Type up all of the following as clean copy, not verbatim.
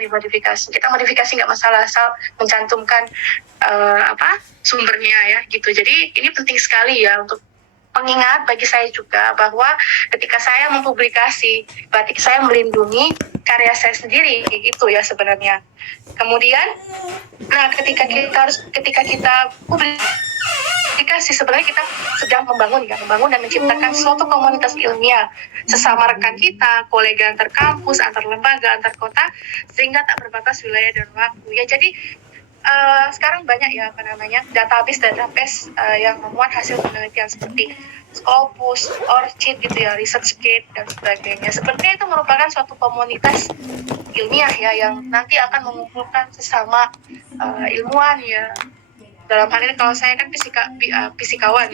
dimodifikasi. Kita modifikasi nggak masalah, asal mencantumkan sumbernya ya gitu. Jadi ini penting sekali ya untuk pengingat bagi saya juga bahwa ketika saya mempublikasi, berarti saya melindungi karya saya sendiri gitu ya sebenarnya. Kemudian, nah ketika kita publikasi, sebenarnya kita sedang membangun dan menciptakan suatu komunitas ilmiah sesama rekan kita, kolega antar kampus, antar lembaga, antar kota, sehingga tak berbatas wilayah dan waktu. Ya jadi sekarang banyak ya database yang memuat hasil penelitian seperti Scopus, ORCID gitu ya, ResearchGate dan sebagainya. Sebenarnya itu merupakan suatu komunitas ilmiah ya yang nanti akan mengumpulkan sesama ilmuwan ya. Dalam hal ini kalau saya kan fisikawan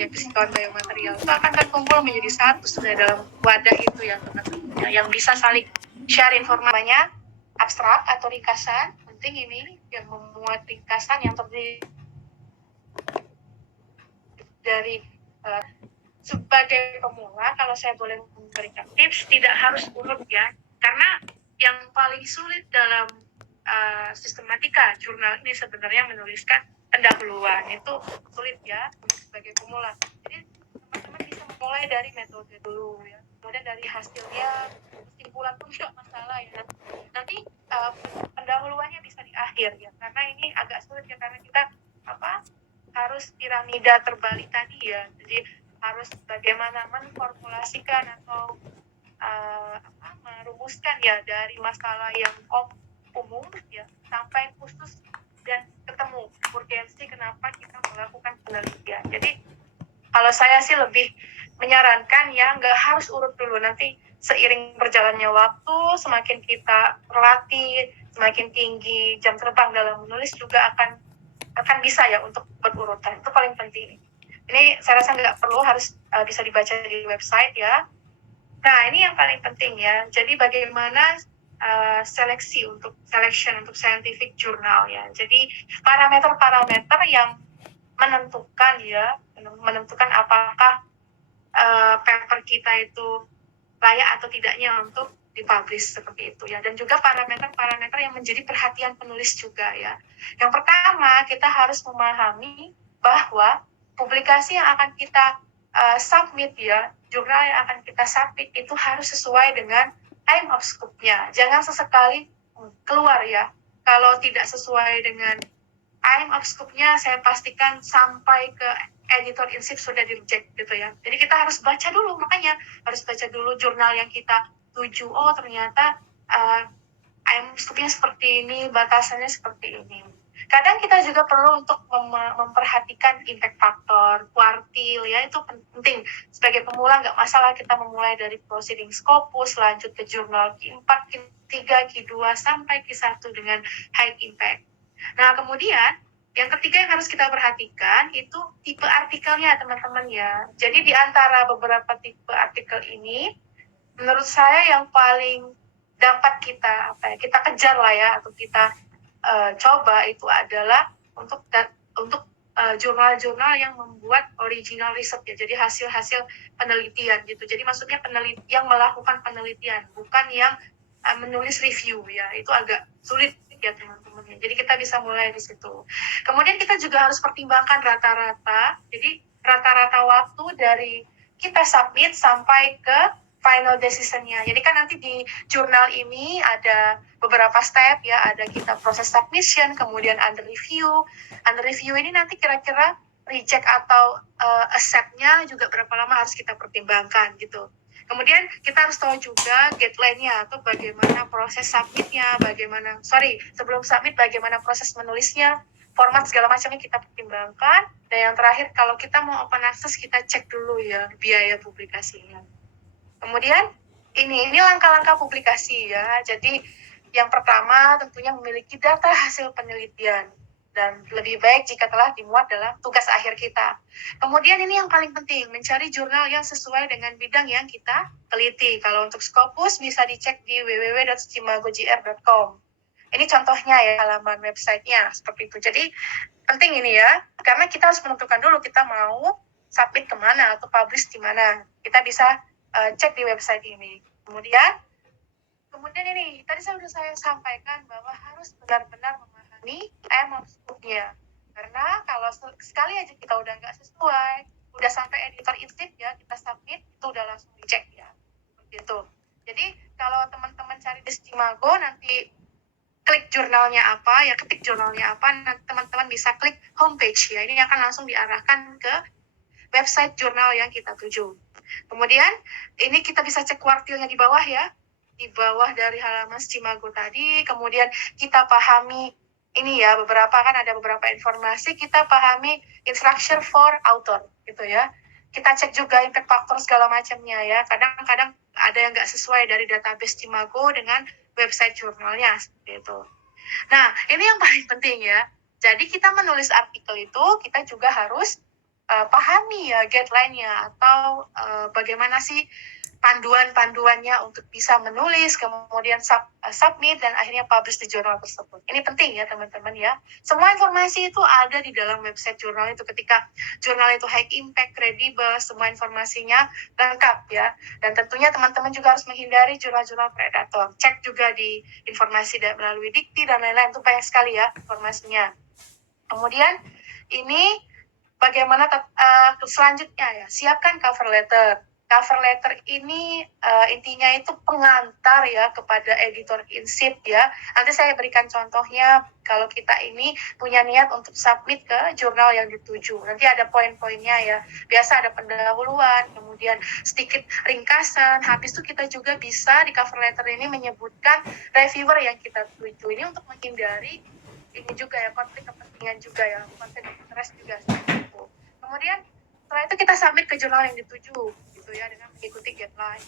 biomaterial, itu akan terkumpul menjadi satu sebenarnya dalam wadah itu ya teman-teman, yang bisa saling share informasinya, abstrak atau ringkasan. Penting ini yang memuat ringkasan yang terdiri dari sebagai pemula, kalau saya boleh memberikan tips, tidak harus urut ya, karena yang paling sulit dalam sistematika jurnal ini sebenarnya menuliskan pendahuluan. Itu sulit ya untuk sebagai pemula. Jadi teman-teman bisa mulai dari metode dulu ya, kemudian dari hasilnya, kesimpulan pun tidak masalah ya. Nanti pendahuluannya bisa di akhir ya, karena ini agak sulit ya, karena kita harus piramida terbalik tadi ya. Jadi harus bagaimana menformulasikan atau merumuskan ya dari masalah yang umum ya sampai khusus dan ketemu urgensi kenapa kita melakukan penelitian. Jadi kalau saya sih lebih menyarankan ya nggak harus urut dulu, nanti seiring berjalannya waktu semakin kita berlatih, semakin tinggi jam terbang dalam menulis juga akan bisa ya untuk berurutan. Itu paling penting. Ini saya rasa nggak perlu harus bisa dibaca di website ya. Nah ini yang paling penting ya. Jadi bagaimana selection untuk scientific journal ya. Jadi parameter-parameter yang menentukan apakah paper kita itu layak atau tidaknya untuk dipublish seperti itu ya. Dan juga parameter-parameter yang menjadi perhatian penulis juga ya. Yang pertama, kita harus memahami bahwa publikasi yang akan kita submit ya, jurnal yang akan kita submit itu harus sesuai dengan aim of scope-nya. Jangan sesekali keluar ya. Kalau tidak sesuai dengan aim of scope-nya, saya pastikan sampai ke editor in chief sudah di-reject gitu ya. Jadi kita harus baca dulu, makanya harus baca dulu jurnal yang kita tuju. Oh ternyata aim of scope-nya seperti ini, batasannya seperti ini. Kadang kita juga perlu untuk memperhatikan impact factor, kuartil ya, itu penting. Sebagai pemula nggak masalah kita memulai dari proceeding Scopus, lanjut ke jurnal Q4, Q3, Q2, sampai Q1 dengan high impact. Nah kemudian yang ketiga yang harus kita perhatikan itu tipe artikelnya teman-teman ya. Jadi di antara beberapa tipe artikel ini, menurut saya yang paling dapat kita kejar lah ya, atau kita coba itu adalah untuk jurnal-jurnal yang membuat original riset ya, jadi hasil-hasil penelitian gitu. Jadi maksudnya yang melakukan penelitian, bukan yang menulis review ya, itu agak sulit ya teman-teman. Jadi kita bisa mulai di situ. Kemudian kita juga harus pertimbangkan rata-rata. Jadi rata-rata waktu dari kita submit sampai ke final decision-nya. Jadi kan nanti di jurnal ini ada beberapa step ya, ada kita proses submission, kemudian under review. Under review ini nanti kira-kira reject atau accept-nya juga berapa lama harus kita pertimbangkan gitu. Kemudian kita harus tahu juga deadline-nya atau bagaimana proses submit-nya, sebelum submit bagaimana proses menulisnya, format segala macamnya kita pertimbangkan. Dan yang terakhir, kalau kita mau open access, kita cek dulu ya biaya publikasinya. Kemudian ini langkah-langkah publikasi ya. Jadi yang pertama tentunya memiliki data hasil penelitian, dan lebih baik jika telah dimuat dalam tugas akhir kita. Kemudian ini yang paling penting, mencari jurnal yang sesuai dengan bidang yang kita teliti. Kalau untuk Scopus bisa dicek di www.cimagogr.com. Ini contohnya ya, halaman websitenya seperti itu. Jadi penting ini ya, karena kita harus menentukan dulu kita mau submit kemana atau publish di mana. Kita bisa cek di website ini. Kemudian Kemudian ini, tadi saya sampaikan bahwa harus benar-benar memahami maksudnya. Karena kalau sekali aja kita udah nggak sesuai, udah sampai editor insip ya, kita submit, itu udah langsung dicek ya. Seperti itu. Jadi kalau teman-teman cari di Stimago, nanti klik jurnalnya apa, ya ketik jurnalnya apa, nanti teman-teman bisa klik homepage ya. Ini akan langsung diarahkan ke website jurnal yang kita tuju. Kemudian ini kita bisa cek kuartilnya di bawah ya, di bawah dari halaman Stimago tadi. Kemudian kita pahami ini ya, ada beberapa informasi, kita pahami instruction for author gitu ya. Kita cek juga impact factor segala macamnya ya. Kadang-kadang ada yang nggak sesuai dari database Stimago dengan website jurnalnya seperti itu. Nah, ini yang paling penting ya. Jadi kita menulis artikel itu kita juga harus pahami ya guideline-nya atau bagaimana sih panduan-panduannya untuk bisa menulis, kemudian submit, dan akhirnya publish di jurnal tersebut. Ini penting ya teman-teman ya. Semua informasi itu ada di dalam website jurnal itu. Ketika jurnal itu high impact, kredibel, semua informasinya lengkap ya. Dan tentunya teman-teman juga harus menghindari jurnal-jurnal predator. Cek juga di informasi melalui dikti dan lain-lain, itu banyak sekali ya informasinya. Kemudian ini bagaimana selanjutnya ya, siapkan cover letter. Cover letter ini intinya itu pengantar ya kepada editor insip ya. Nanti saya berikan contohnya kalau kita ini punya niat untuk submit ke jurnal yang dituju. Nanti ada poin-poinnya ya. Biasa ada pendahuluan, kemudian sedikit ringkasan. Habis itu kita juga bisa di cover letter ini menyebutkan reviewer yang kita tuju. Ini untuk menghindari ini juga ya, konflik kepentingan juga ya, konflik interest juga seperti itu. Kemudian setelah itu kita submit ke jurnal yang dituju gitu ya, dengan mengikuti guideline.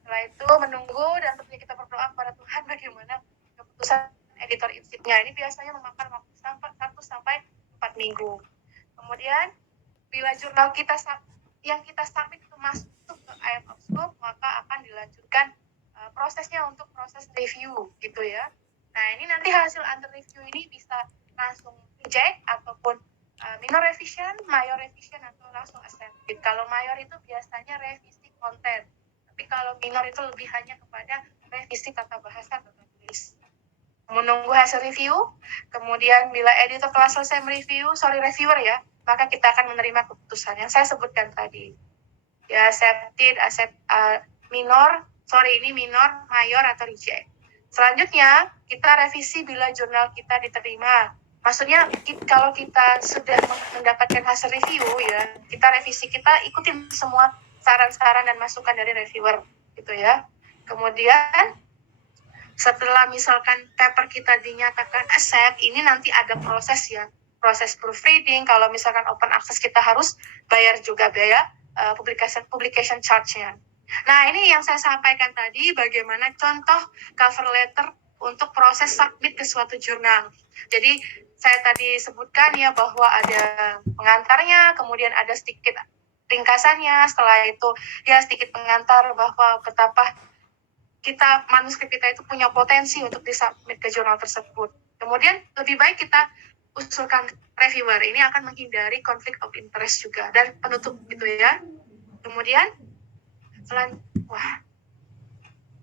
Setelah itu menunggu dan tentunya kita berdoa kepada Tuhan bagaimana keputusan editor insipnya. Ini biasanya memakan waktu 1-4 minggu. Kemudian bila jurnal kita yang kita submit itu masuk ke IM of Scope, maka akan dilanjutkan prosesnya untuk proses review gitu ya. Nah, ini nanti hasil under review ini bisa langsung reject ataupun minor revision, mayor revision, atau langsung accepted. Kalau mayor itu biasanya revisi konten, tapi kalau minor itu lebih hanya kepada revisi tata bahasa atau tulis. Menunggu hasil review, kemudian bila editor telah selesai mereview, reviewer ya, maka kita akan menerima keputusan yang saya sebutkan tadi. Ya, accepted, minor, ini minor, mayor, atau reject. Selanjutnya, kita revisi bila jurnal kita diterima. Maksudnya, kalau kita sudah mendapatkan hasil review, ya, kita revisi, kita ikutin semua saran-saran dan masukan dari reviewer, gitu ya. Kemudian, setelah misalkan paper kita dinyatakan accept, ini nanti ada proses ya, proses proofreading. Kalau misalkan open access, kita harus bayar juga biaya publication charge-nya. Nah, ini yang saya sampaikan tadi, bagaimana contoh cover letter untuk proses submit ke suatu jurnal. Jadi, saya tadi sebutkan ya bahwa ada pengantarnya, kemudian ada sedikit ringkasannya, setelah itu ya sedikit pengantar bahwa betapa manuskrip kita itu punya potensi untuk disubmit ke jurnal tersebut. Kemudian, lebih baik kita usulkan reviewer. Ini akan menghindari konflik of interest juga. Dan penutup gitu ya. Kemudian,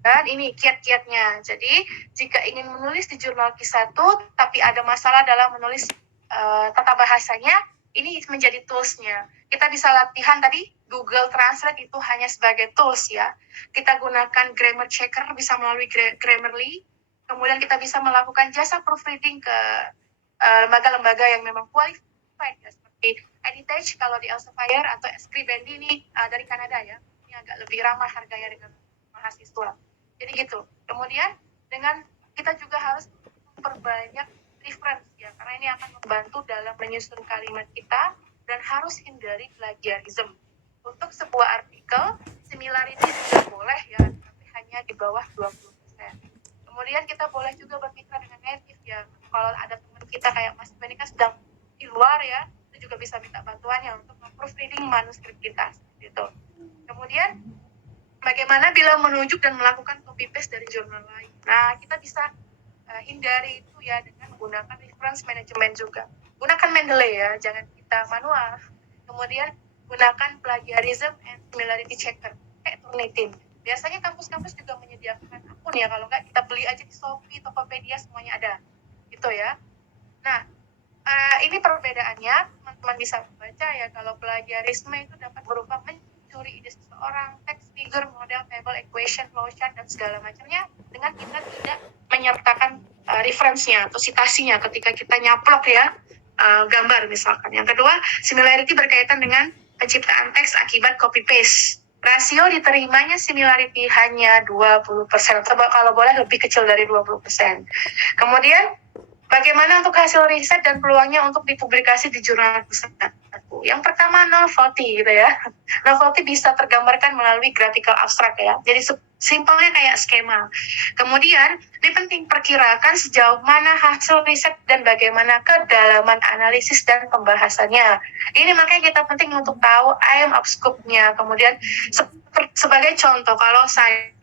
dan ini kiat-kiatnya. Jadi, jika ingin menulis di jurnal Q1, tapi ada masalah dalam menulis tata bahasanya, ini menjadi tools-nya. Kita bisa latihan tadi, Google Translate itu hanya sebagai tools ya. Kita gunakan grammar checker, bisa melalui Grammarly. Kemudian kita bisa melakukan jasa proofreading ke lembaga-lembaga yang memang qualified ya, seperti Editage kalau di Elsevier, atau Scribendi ini dari Kanada ya. Ini agak lebih ramah harganya dengan mahasiswa. Jadi gitu. Kemudian dengan kita juga harus memperbanyak reference ya, karena ini akan membantu dalam menyusun kalimat kita, dan harus hindari plagiarism. Untuk sebuah artikel, similarity tidak boleh ya, tapi hanya di bawah 20%. Kemudian kita boleh juga bermitra dengan native ya. Kalau ada teman kita kayak Mas Ben kan sedang di luar ya, itu juga bisa minta bantuannya untuk proofreading manuskrip kita gitu. Kemudian bagaimana bila menunjuk dan melakukan copy paste dari jurnal lain. Nah, kita bisa hindari itu ya dengan menggunakan reference management juga. Gunakan Mendeley ya, jangan kita manual. Kemudian gunakan plagiarism and similarity checker kayak Turnitin. Biasanya kampus-kampus juga menyediakan akun ya, kalau nggak kita beli aja di Shopee, Tokopedia, semuanya ada gitu ya. Nah, ini perbedaannya, teman-teman bisa baca ya, kalau plagiarisme itu dapat berupa mencuri ide seseorang, text, figure, model, table, equation, flowchart, dan segala macamnya, dengan kita tidak menyertakan reference-nya atau citasinya ketika kita nyaplok ya, gambar misalkan. Yang kedua, similarity berkaitan dengan penciptaan teks akibat copy paste. Rasio diterimanya similarity hanya 20%, atau kalau boleh lebih kecil dari 20%. Kemudian, bagaimana untuk hasil riset dan peluangnya untuk dipublikasi di jurnal besar? Yang pertama, novelty gitu ya. Novelty bisa tergambarkan melalui graphical abstract ya. Jadi simpelnya kayak skema. Kemudian, ini penting, perkirakan sejauh mana hasil riset dan bagaimana kedalaman analisis dan pembahasannya. Ini makanya kita penting untuk tahu aim of scope-nya. Kemudian, sebagai contoh, kalau saya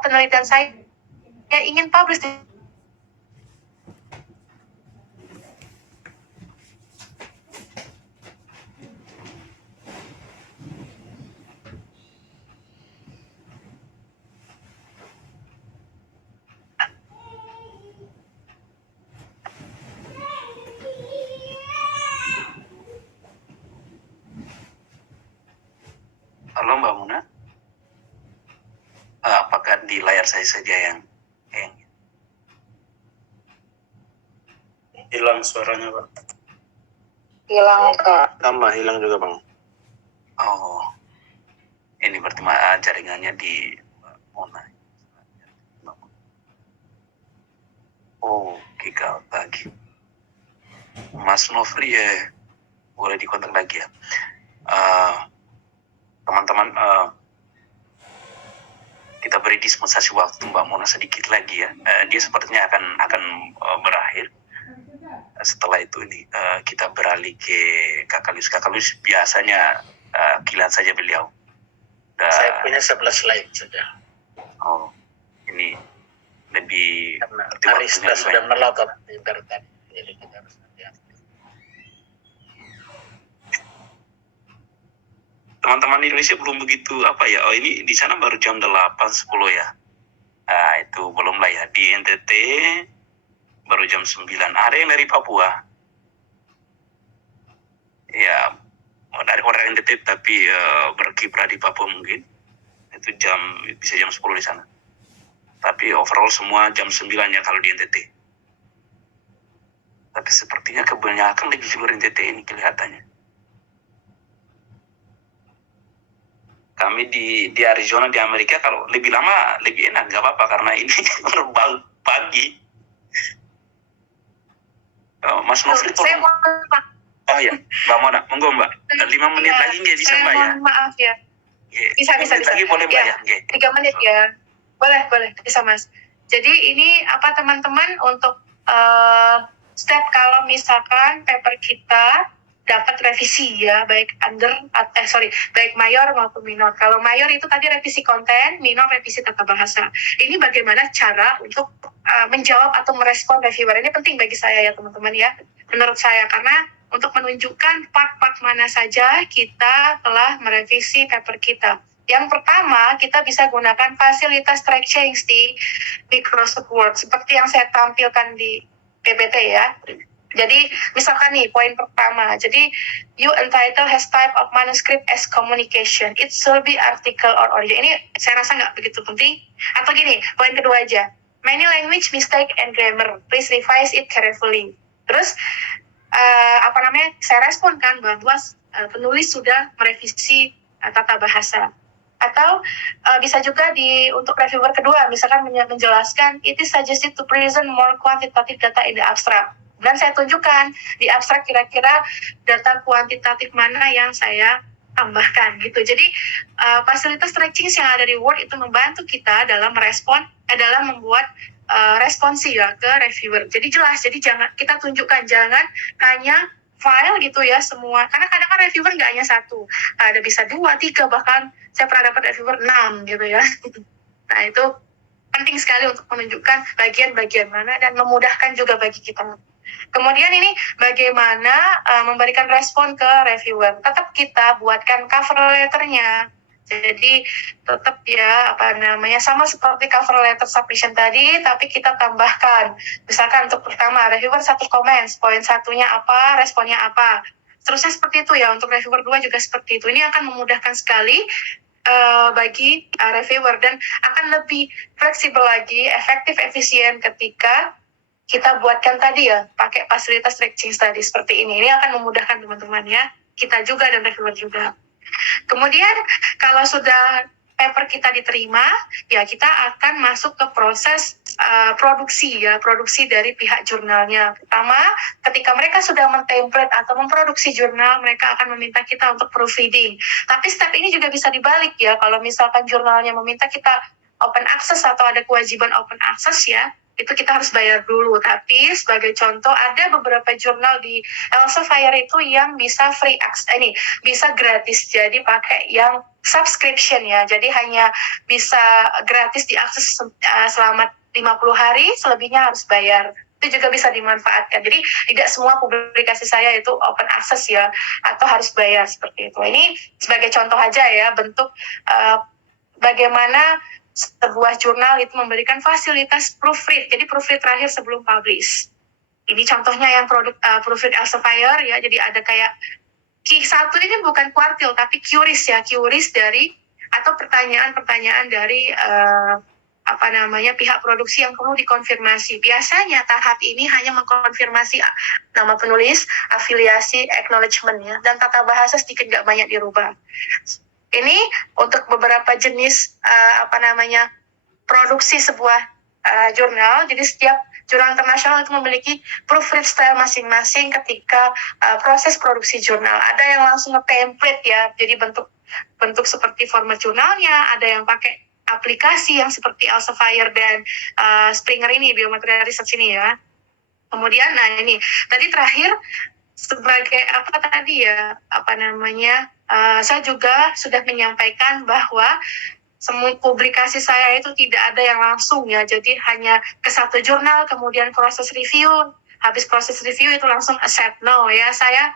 penelitian saya ingin publish di Halo Mbak Muna, apakah di layar saya saja yang hilang suaranya Pak? hilang Kak. Sama hilang juga Bang. Oh, ini berarti jaringannya di Muna. Oh, gagal lagi. Mas Nofri ya, boleh dikontak lagi ya. Teman-teman, kita beri dispensasi waktu Mbak Mona sedikit lagi ya. Dia sepertinya akan berakhir. Setelah itu ini kita beralih ke Kakak Luis. Kakak Luis biasanya kilat saja beliau. Saya punya 11 slide saja. Oh, ini lebih karena Arista sudah melotot internet, jadi kita harus hati-hati. Teman-teman Indonesia belum begitu apa ya? Oh, ini di sana baru jam 8.10 ya. Nah, itu belum lah ya. Di NTT baru jam 9. Ada yang dari Papua. Ya, dari orang NTT tapi berkiprah di Papua mungkin. Itu bisa jam 10 di sana. Tapi overall semua jam 9 ya kalau di NTT. Tapi sepertinya kebanyakan lebih luar NTT ini kelihatannya. Kami di Arizona di Amerika kalau lebih lama lebih enak, nggak apa-apa karena ini baru pagi. Mas Nofri Saya mau oh ya, Mbak Mona, monggo Mbak. 5 menit lagi nggak bisa Mbak ya? Maaf ya. Bisa. Lagi boleh Mbak ya? 3 menit ya. Boleh, bisa Mas. Jadi ini apa teman-teman untuk step kalau misalkan paper kita dapat revisi ya, baik baik mayor maupun minor. Kalau mayor itu tadi revisi konten, minor revisi tata bahasa. Ini bagaimana cara untuk menjawab atau merespon reviewer. Ini penting bagi saya ya teman-teman ya, menurut saya, karena untuk menunjukkan part-part mana saja kita telah merevisi paper kita. Yang pertama, kita bisa gunakan fasilitas track change di Microsoft Word, seperti yang saya tampilkan di PPT ya. Jadi, misalkan nih, poin pertama. Jadi, you entitle has type of manuscript as communication. It should be article or audio. Ini saya rasa nggak begitu penting. Atau gini, poin kedua aja. Many language mistake and grammar. Please revise it carefully. Terus, saya respon kan bahwa penulis sudah merevisi tata bahasa. Atau bisa juga untuk reviewer kedua, misalkan menjelaskan, it is suggested to present more quantitative data in the abstract. Dan saya tunjukkan di abstrak kira-kira data kuantitatif mana yang saya tambahkan gitu. Jadi fasilitas tracking yang ada di Word itu membantu kita dalam dalam membuat responsi ya ke reviewer. Jadi jelas, jadi jangan kita tunjukkan, jangan hanya file gitu ya semua. Karena kadang-kadang reviewer nggak hanya satu, ada bisa 2, 3, bahkan saya pernah dapat reviewer 6 gitu ya. Nah itu penting sekali untuk menunjukkan bagian-bagian mana dan memudahkan juga bagi kita. Kemudian ini bagaimana memberikan respon ke reviewer. Tetap kita buatkan cover letternya. Jadi tetap ya sama seperti cover letter submission tadi, tapi kita tambahkan. Misalkan untuk pertama reviewer 1 komen, poin 1-nya apa, responnya apa. Terusnya seperti itu ya, untuk reviewer 2 juga seperti itu. Ini akan memudahkan sekali bagi reviewer dan akan lebih fleksibel lagi, efektif, efisien ketika kita buatkan tadi ya, pakai fasilitas track change tadi seperti ini. Ini akan memudahkan teman-teman ya, kita juga dan reviewer juga. Kemudian kalau sudah paper kita diterima, ya kita akan masuk ke proses produksi dari pihak jurnalnya. Pertama, ketika mereka sudah men-template atau memproduksi jurnal, mereka akan meminta kita untuk proofreading. Tapi step ini juga bisa dibalik ya, kalau misalkan jurnalnya meminta kita open access atau ada kewajiban open access ya, itu kita harus bayar dulu. Tapi sebagai contoh, ada beberapa jurnal di Elsevier itu yang bisa free access, bisa gratis. Jadi pakai yang subscription ya. Jadi hanya bisa gratis diakses selama 50 hari, selebihnya harus bayar. Itu juga bisa dimanfaatkan. Jadi tidak semua publikasi saya itu open access ya, atau harus bayar seperti itu. Ini sebagai contoh aja ya, bentuk bagaimana sebuah jurnal itu memberikan fasilitas proofread. Jadi proofread terakhir sebelum publish. Ini contohnya yang produk proofread Elsevier ya. Jadi ada kayak Q1 ini bukan kuartil tapi QRIS ya. QRIS dari atau pertanyaan-pertanyaan dari pihak produksi yang perlu dikonfirmasi. Biasanya tahap ini hanya mengkonfirmasi nama penulis, afiliasi, acknowledgement ya, dan tata bahasa sedikit nggak banyak dirubah. Ini untuk beberapa jenis produksi sebuah jurnal. Jadi setiap jurnal internasional itu memiliki proofread style masing-masing ketika proses produksi jurnal. Ada yang langsung nge-template ya, jadi bentuk seperti format jurnalnya. Ada yang pakai aplikasi yang seperti Elsevier dan Springer ini, Biomaterial Research ini ya. Kemudian, ini tadi terakhir sebagai saya juga sudah menyampaikan bahwa semua publikasi saya itu tidak ada yang langsung ya, jadi hanya ke satu jurnal, kemudian proses review, habis proses review itu langsung accept. No ya, saya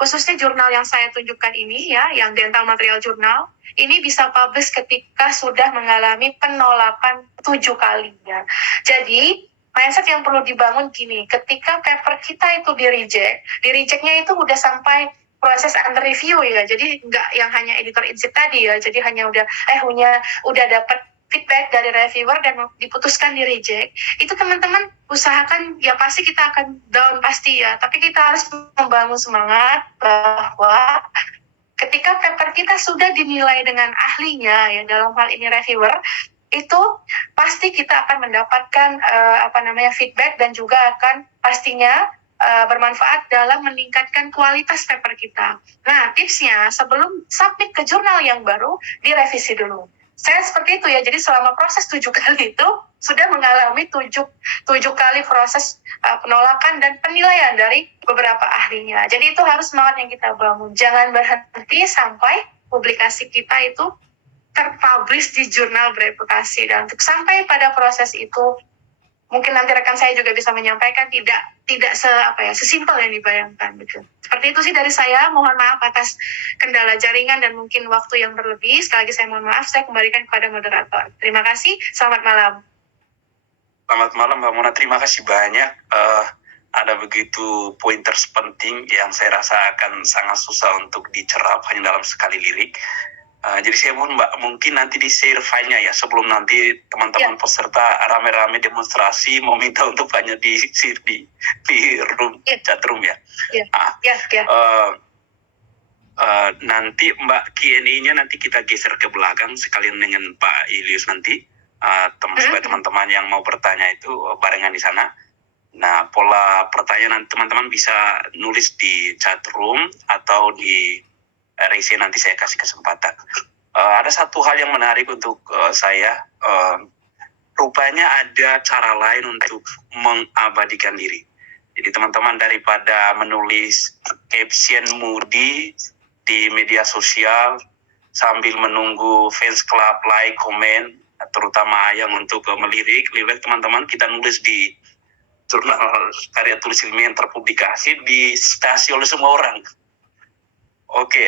khususnya jurnal yang saya tunjukkan ini ya, yang Dental Material Journal, ini bisa publish ketika sudah mengalami penolakan 7 kali ya. Jadi mindset yang perlu dibangun gini, ketika paper kita itu di-rejectnya itu udah sampai proses under review ya, jadi nggak yang hanya editor insert tadi ya, jadi hanya udah dapat feedback dari reviewer dan diputuskan di reject, itu teman-teman usahakan ya, pasti kita akan down pasti ya, tapi kita harus membangun semangat bahwa ketika paper kita sudah dinilai dengan ahlinya ya, dalam hal ini reviewer, itu pasti kita akan mendapatkan feedback dan juga akan pastinya bermanfaat dalam meningkatkan kualitas paper kita. Nah, tipsnya sebelum submit ke jurnal yang baru, direvisi dulu. Saya seperti itu ya, jadi selama proses 7 kali itu sudah mengalami 7 kali proses penolakan dan penilaian dari beberapa ahlinya. Jadi itu harus semangat yang kita bangun. Jangan berhenti sampai publikasi kita itu terpublish di jurnal bereputasi. Dan untuk sampai pada proses itu, mungkin nanti rekan saya juga bisa menyampaikan, tidak sesimpel yang dibayangkan gitu. Seperti itu sih dari saya. Mohon maaf atas kendala jaringan dan mungkin waktu yang berlebih. Sekali lagi saya mohon maaf. Saya kembalikan kepada moderator. Terima kasih. Selamat malam. Selamat malam Mbak Mona. Terima kasih banyak. Ada begitu pointers penting yang saya rasa akan sangat susah untuk dicerap hanya dalam sekali lirik. Jadi saya mohon Mbak, mungkin nanti di-share file-nya ya, sebelum nanti teman-teman peserta rame-rame demonstrasi mau minta untuk banyak di-share di room, chat room ya. Nanti Mbak Q&A-nya nanti kita geser ke belakang sekalian dengan Pak Ilyus nanti. Supaya teman-teman yang mau bertanya itu barengan di sana. Nah, pola pertanyaan teman-teman bisa nulis di chat room atau di Rese, nanti saya kasih kesempatan. Ada satu hal yang menarik untuk saya. Rupanya ada cara lain untuk mengabadikan diri. Jadi teman-teman, daripada menulis caption moody di media sosial sambil menunggu fans club like, komen, terutama yang untuk melirik, lebih baik teman-teman kita nulis di jurnal karya tulis ilmiah yang terpublikasi, disitasi oleh semua orang. Oke,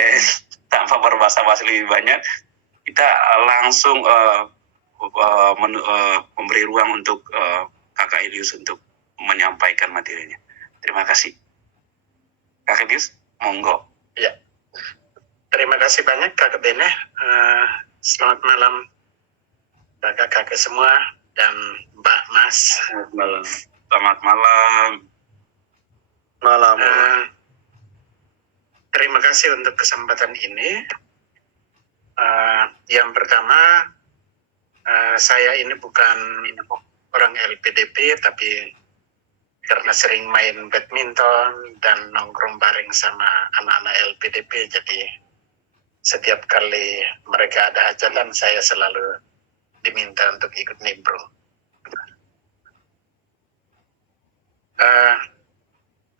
tanpa berbahasa-bahasa lebih banyak, kita langsung memberi ruang untuk Kakak Ilius untuk menyampaikan materinya. Terima kasih. Kakak Ilius, monggo. Ya, terima kasih banyak Kakak Bene. Selamat malam kakak-kakak semua dan Mbak Mas. Selamat malam. Selamat malam. Malam. Terima kasih untuk kesempatan ini. Yang pertama, saya ini bukan orang LPDP, tapi karena sering main badminton dan nongkrong bareng sama anak-anak LPDP, jadi setiap kali mereka ada hajatan, saya selalu diminta untuk ikut nimbrung.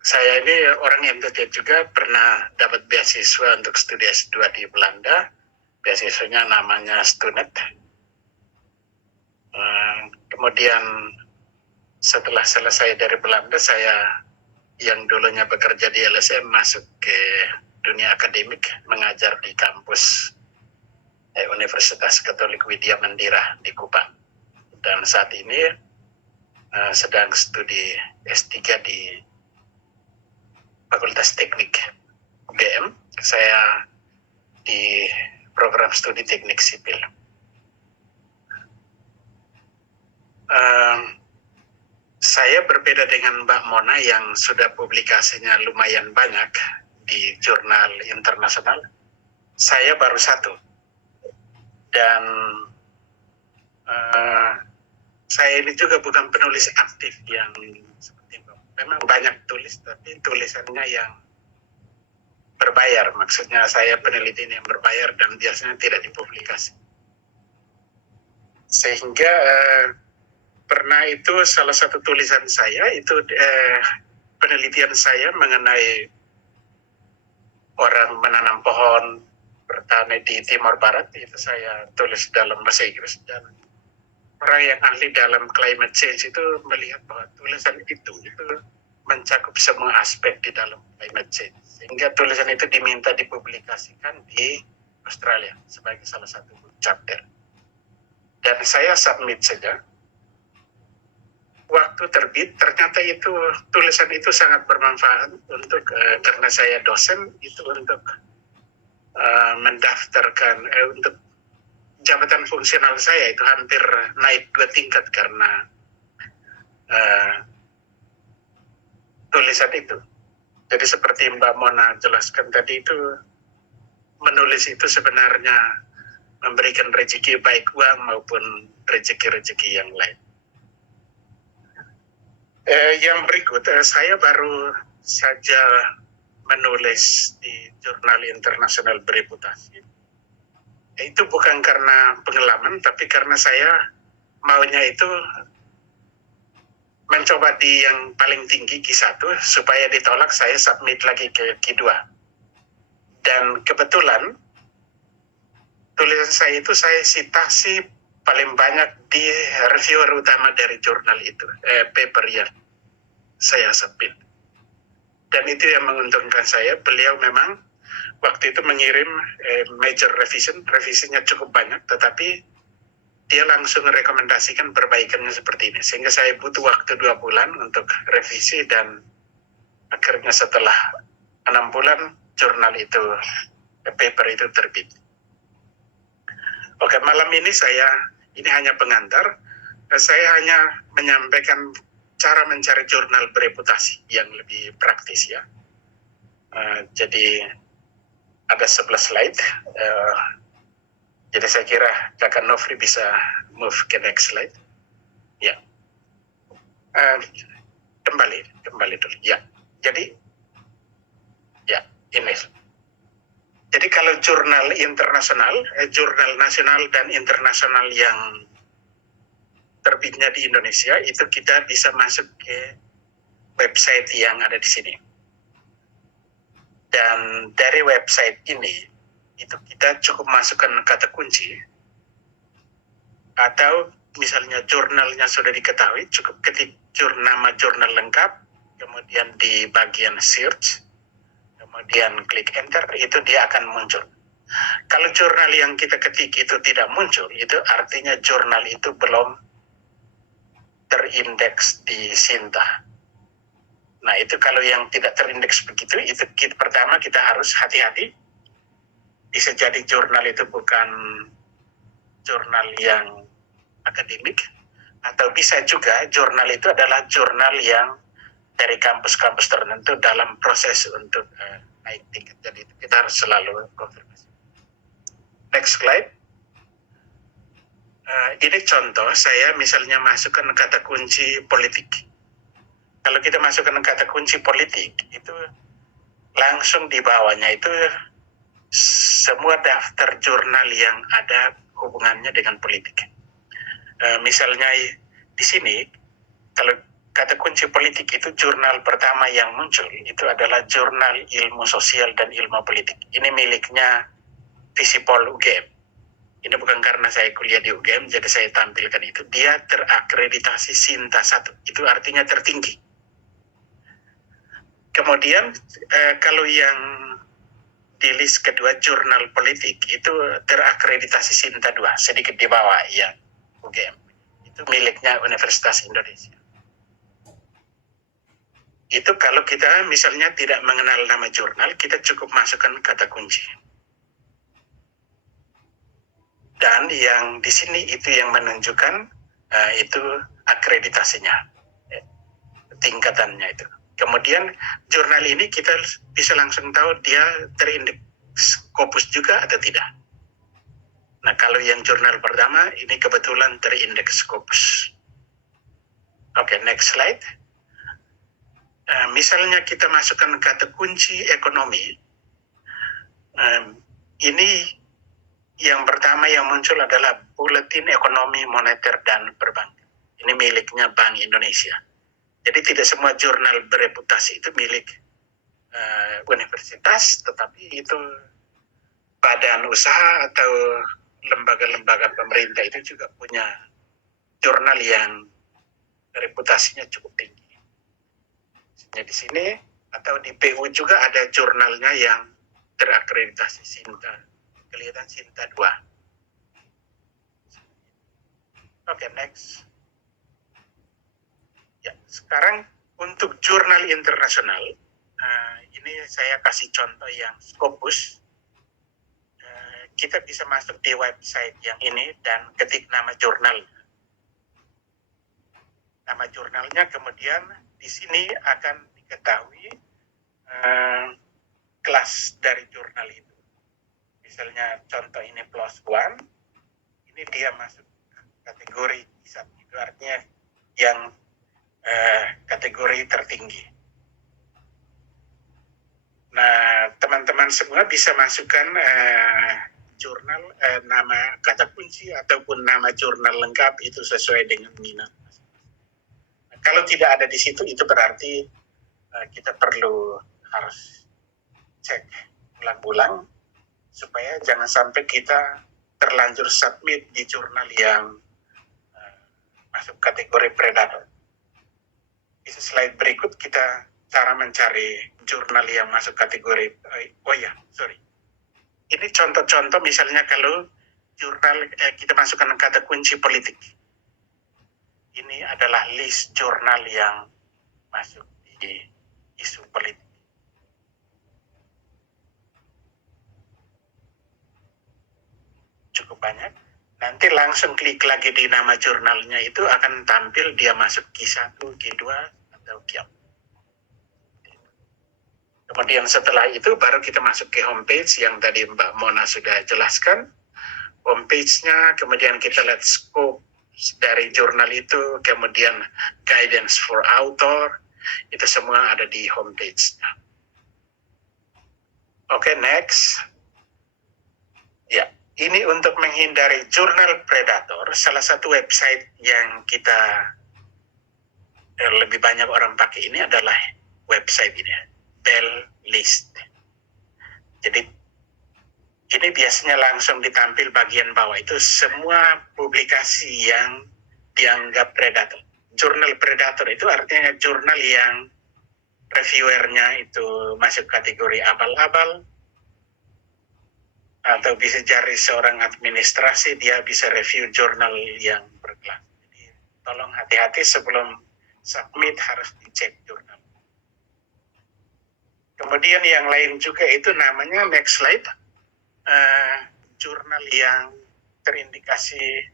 Saya ini orang NTT juga, pernah dapat beasiswa untuk studi S2 di Belanda. Beasiswanya namanya Stunet. Kemudian setelah selesai dari Belanda, saya yang dulunya bekerja di LSM masuk ke dunia akademik, mengajar di kampus Universitas Katolik Widya Mandira di Kupang. Dan saat ini sedang studi S3 di Fakultas Teknik UGM. Saya di program studi teknik sipil. Saya berbeda dengan Mbak Mona yang sudah publikasinya lumayan banyak di jurnal internasional. Saya baru satu. Dan saya ini juga bukan penulis aktif yang seperti Mbak. Memang banyak tulis, tapi tulisannya yang berbayar. Maksudnya saya peneliti yang berbayar dan biasanya tidak dipublikasi. Sehingga pernah itu salah satu tulisan saya itu penelitian saya mengenai orang menanam pohon bertani di Timor Barat, itu saya tulis dalam bahasa Inggris, dan orang yang ahli dalam climate change itu melihat bahwa tulisan itu mencakup semua aspek di dalam climate change, sehingga tulisan itu diminta dipublikasikan di Australia sebagai salah satu chapter. Dan saya submit saja. Waktu terbit, ternyata itu tulisan itu sangat bermanfaat untuk karena saya dosen, itu untuk mendaftarkan untuk jabatan fungsional saya itu hampir naik 2 tingkat karena tulisan itu. Jadi seperti Mbak Mona jelaskan tadi, itu menulis itu sebenarnya memberikan rezeki baik uang maupun rezeki-rezeki yang lain. Yang berikut, saya baru saja menulis di jurnal internasional bereputasi. Itu bukan karena pengalaman, tapi karena saya maunya itu mencoba di yang paling tinggi Q1, supaya ditolak saya submit lagi ke Q2. Dan kebetulan tulisan saya itu saya citasi paling banyak di reviewer utama dari jurnal itu, paper yang saya submit. Dan itu yang menguntungkan saya. Beliau memang waktu itu mengirim major revisinya cukup banyak, tetapi dia langsung rekomendasikan perbaikannya seperti ini. Sehingga saya butuh waktu 2 bulan untuk revisi, dan akhirnya setelah 6 bulan jurnal itu, paper itu terbit. Oke, malam ini ini hanya pengantar. Saya hanya menyampaikan cara mencari jurnal bereputasi yang lebih praktis ya. Jadi ada 11 slide. Jadi saya kira Kakak Nofri bisa move ke next slide. Ya. Kembali dulu. Ya. Jadi ya, ini. Jadi kalau jurnal internasional, jurnal nasional dan internasional yang terbitnya di Indonesia, itu kita bisa masuk ke website yang ada di sini. Dan dari website ini, itu kita cukup masukkan kata kunci. Atau misalnya jurnalnya sudah diketahui, cukup ketik nama jurnal lengkap, kemudian di bagian search, kemudian klik enter, itu dia akan muncul. Kalau jurnal yang kita ketik itu tidak muncul, itu artinya jurnal itu belum terindeks di Sinta. Nah, itu kalau yang tidak terindeks begitu, itu pertama kita harus hati-hati. Bisa jadi jurnal itu bukan jurnal yang akademik, atau bisa juga jurnal itu adalah jurnal yang dari kampus-kampus tertentu dalam proses untuk naik tingkat. Jadi kita harus selalu konfirmasi. Next slide. Ini contoh saya misalnya masukkan kata kunci politik. Kalau kita masukkan kata kunci politik, itu langsung di bawahnya itu semua daftar jurnal yang ada hubungannya dengan politik. Misalnya di sini, kalau kata kunci politik itu jurnal pertama yang muncul, itu adalah jurnal ilmu sosial dan ilmu politik. Ini miliknya Visipol UGM. Ini bukan karena saya kuliah di UGM, jadi saya tampilkan itu. Dia terakreditasi Sinta 1, itu artinya tertinggi. Kemudian kalau yang di list kedua jurnal politik itu terakreditasi Sinta 2, sedikit di bawah yang UGM. Itu miliknya Universitas Indonesia. Itu kalau kita misalnya tidak mengenal nama jurnal, kita cukup masukkan kata kunci. Dan yang di sini itu yang menunjukkan itu akreditasinya, tingkatannya itu. Kemudian jurnal ini kita bisa langsung tahu dia terindeks Scopus juga atau tidak. Nah, kalau yang jurnal pertama ini kebetulan terindeks Scopus. Oke, next slide. Misalnya kita masukkan kata kunci ekonomi. Ini yang pertama yang muncul adalah Buletin Ekonomi Moneter dan Perbankan. Ini miliknya Bank Indonesia. Jadi tidak semua jurnal bereputasi itu milik universitas, tetapi itu badan usaha atau lembaga-lembaga pemerintah itu juga punya jurnal yang reputasinya cukup tinggi. Di sini atau di PU juga ada jurnalnya yang terakreditasi Sinta. Kelihatan Sinta 2. Oke, next. Ya, sekarang untuk jurnal internasional, ini saya kasih contoh yang Scopus. Kita bisa masuk di website yang ini dan ketik nama jurnal. Nama jurnalnya, kemudian di sini akan diketahui kelas dari jurnal itu. Misalnya contoh ini +1, ini dia masuk kategori kisah, itu artinya yang kategori tertinggi. Nah, teman-teman semua bisa masukkan jurnal, nama kata kunci ataupun nama jurnal lengkap itu sesuai dengan minat. Nah, kalau tidak ada di situ, itu berarti kita perlu harus cek ulang-ulang supaya jangan sampai kita terlanjur submit di jurnal yang masuk kategori predator. Di slide berikut kita cara mencari jurnal yang masuk kategori, ini contoh-contoh misalnya kalau jurnal kita masukkan kata kunci politik. Ini adalah list jurnal yang masuk di isu politik. Cukup banyak. Nanti langsung klik lagi di nama jurnalnya, itu akan tampil dia masuk Q1, Q2, atau Q4. Kemudian setelah itu baru kita masuk ke homepage yang tadi Mbak Mona sudah jelaskan. Homepage-nya, kemudian kita lihat scope dari jurnal itu, kemudian guidance for author, itu semua ada di homepage-nya. Oke, next. Ya, ini untuk menghindari jurnal predator, salah satu website yang kita lebih banyak orang pakai ini adalah website ini, Bell List. Jadi ini biasanya langsung ditampil bagian bawah itu semua publikasi yang dianggap predator. Jurnal predator itu artinya jurnal yang reviewernya itu masuk kategori abal-abal, atau bisa jadi seorang administrasi dia bisa review jurnal yang berkelas. Jadi tolong hati-hati sebelum submit harus dicek jurnal. Kemudian yang lain juga itu namanya next slide, jurnal yang terindikasi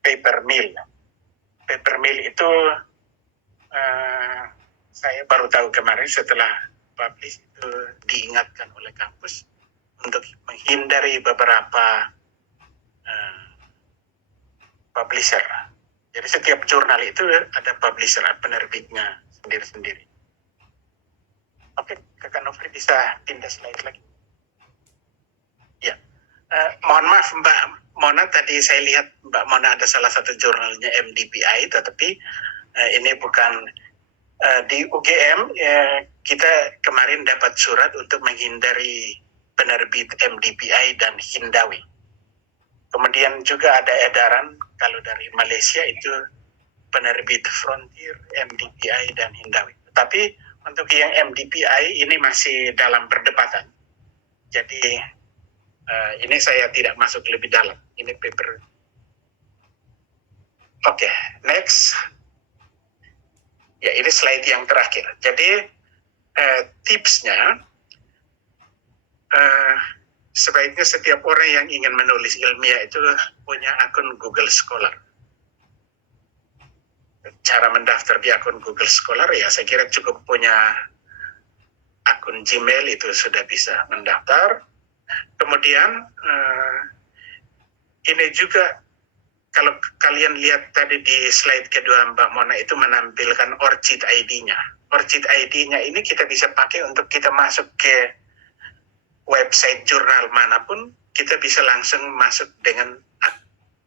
paper mill. Paper mill itu saya baru tahu kemarin setelah publish itu diingatkan oleh kampus untuk menghindari beberapa publisher. Jadi setiap jurnal itu ada publisher, penerbitnya sendiri-sendiri. Oke, Kakak Nofri bisa pindah slide lagi. Ya, mohon maaf Mbak Mona, tadi saya lihat Mbak Mona ada salah satu jurnalnya MDPI, tetapi ini bukan di UGM. Kita kemarin dapat surat untuk menghindari penerbit MDPI dan Hindawi. Kemudian juga ada edaran kalau dari Malaysia itu penerbit Frontier, MDPI dan Hindawi. Tapi untuk yang MDPI ini masih dalam perdebatan. Jadi ini saya tidak masuk lebih dalam. Ini paper. Oke, next. Ya, ini slide yang terakhir. Jadi tipsnya, sebaiknya setiap orang yang ingin menulis ilmiah itu punya akun Google Scholar. Cara mendaftar di akun Google Scholar ya saya kira cukup punya akun Gmail itu sudah bisa mendaftar. Kemudian ini juga kalau kalian lihat tadi di slide kedua Mbak Mona itu menampilkan ORCID ID-nya. ORCID ID-nya ini kita bisa pakai untuk kita masuk ke website jurnal manapun, kita bisa langsung masuk dengan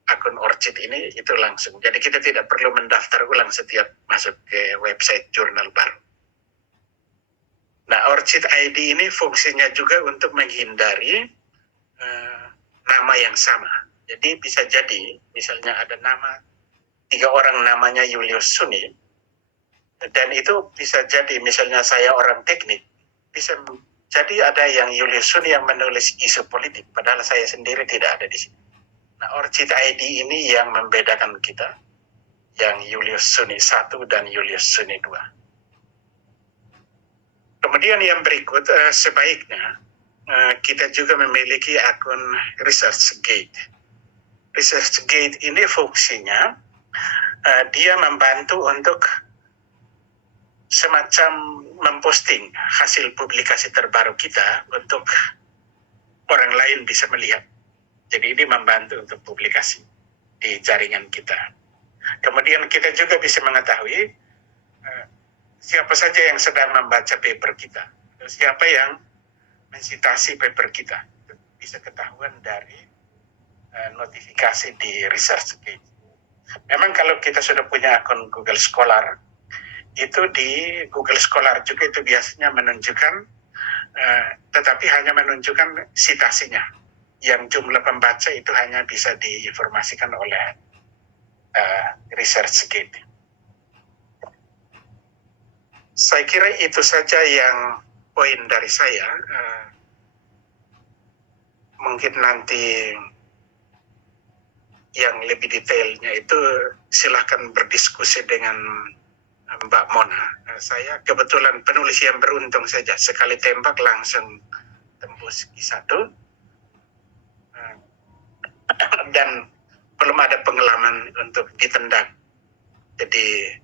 akun ORCID ini itu langsung. Jadi kita tidak perlu mendaftar ulang setiap masuk ke website jurnal baru. Nah, ORCID ID ini fungsinya juga untuk menghindari nama yang sama. Jadi bisa jadi misalnya ada nama 3 orang namanya Julius Suni, dan itu bisa jadi misalnya saya orang teknik, bisa jadi ada yang Julius Suni yang menulis isu politik, padahal saya sendiri tidak ada di sini. Nah, ORCID ID ini yang membedakan kita, yang Julius Suni 1 dan Julius Suni 2. Kemudian yang berikut, sebaiknya kita juga memiliki akun ResearchGate. ResearchGate ini fungsinya, dia membantu untuk semacam memposting hasil publikasi terbaru kita untuk orang lain bisa melihat. Jadi ini membantu untuk publikasi di jaringan kita. Kemudian kita juga bisa mengetahui siapa saja yang sedang membaca paper kita, siapa yang mensitasi paper kita. Itu bisa ketahuan dari notifikasi di ResearchGate. Memang kalau kita sudah punya akun Google Scholar, itu di Google Scholar juga itu biasanya menunjukkan, tetapi hanya menunjukkan citasinya. Yang jumlah pembaca itu hanya bisa diinformasikan oleh ResearchGate. Saya kira itu saja yang poin dari saya. Mungkin nanti yang lebih detailnya itu silahkan berdiskusi dengan Mbak Mona. Saya kebetulan penulis yang beruntung saja, sekali tembak langsung tembus Q1, dan belum ada pengalaman untuk ditendang. Jadi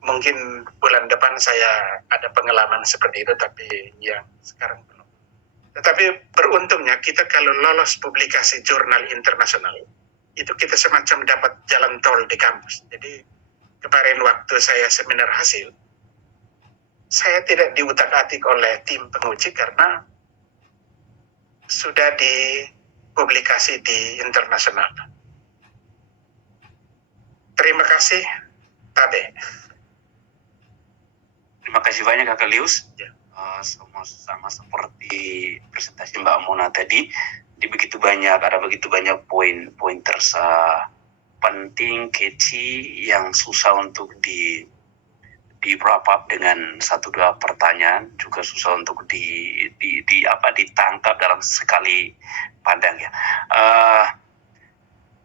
mungkin bulan depan saya ada pengalaman seperti itu, tapi yang sekarang belum. Tetapi beruntungnya kita kalau lolos publikasi jurnal internasional, itu kita semacam dapat jalan tol di kampus. Jadi kemarin waktu saya seminar hasil, saya tidak diutak-atik oleh tim penguji karena sudah dipublikasi di internasional. Terima kasih, Tabe. Terima kasih banyak Kakak Lius. Ya. sama seperti presentasi Mbak Mona tadi, ada begitu banyak poin penting, catchy, yang susah untuk di wrap up dengan 1-2 pertanyaan, juga susah untuk ditangkap dalam sekali pandang ya.